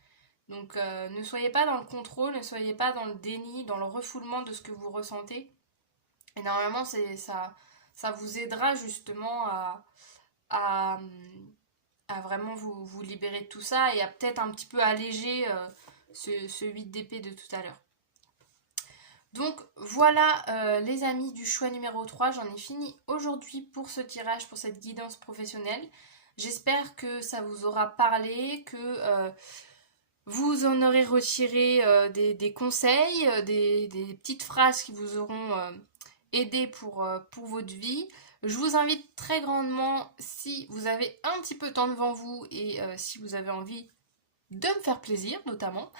Donc ne soyez pas dans le contrôle, ne soyez pas dans le déni, dans le refoulement de ce que vous ressentez. Et normalement ça vous aidera justement à, à vraiment vous libérer de tout ça et à peut-être un petit peu alléger ce 8 d'épée de tout à l'heure. Donc voilà les amis du choix numéro 3, j'en ai fini aujourd'hui pour ce tirage, pour cette guidance professionnelle. J'espère que ça vous aura parlé, que vous en aurez retiré des conseils, des petites phrases qui vous auront aidé pour votre vie. Je vous invite très grandement, si vous avez un petit peu de temps devant vous et si vous avez envie de me faire plaisir notamment,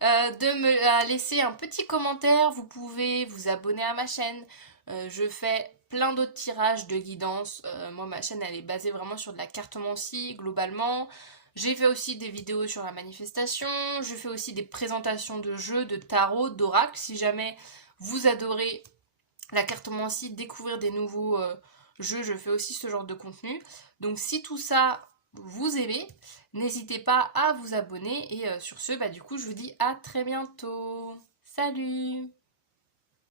de me laisser un petit commentaire. Vous pouvez vous abonner à ma chaîne. Je fais plein d'autres tirages de guidance. Moi ma chaîne elle est basée vraiment sur de la cartomancie globalement. J'ai fait aussi des vidéos sur la manifestation. Je fais aussi des présentations de jeux, de tarot, d'oracle. Si jamais vous adorez la cartomancie, découvrir des nouveaux jeux, je fais aussi ce genre de contenu. Donc si tout ça vous aimez, n'hésitez pas à vous abonner et sur ce, du coup je vous dis à très bientôt. Salut!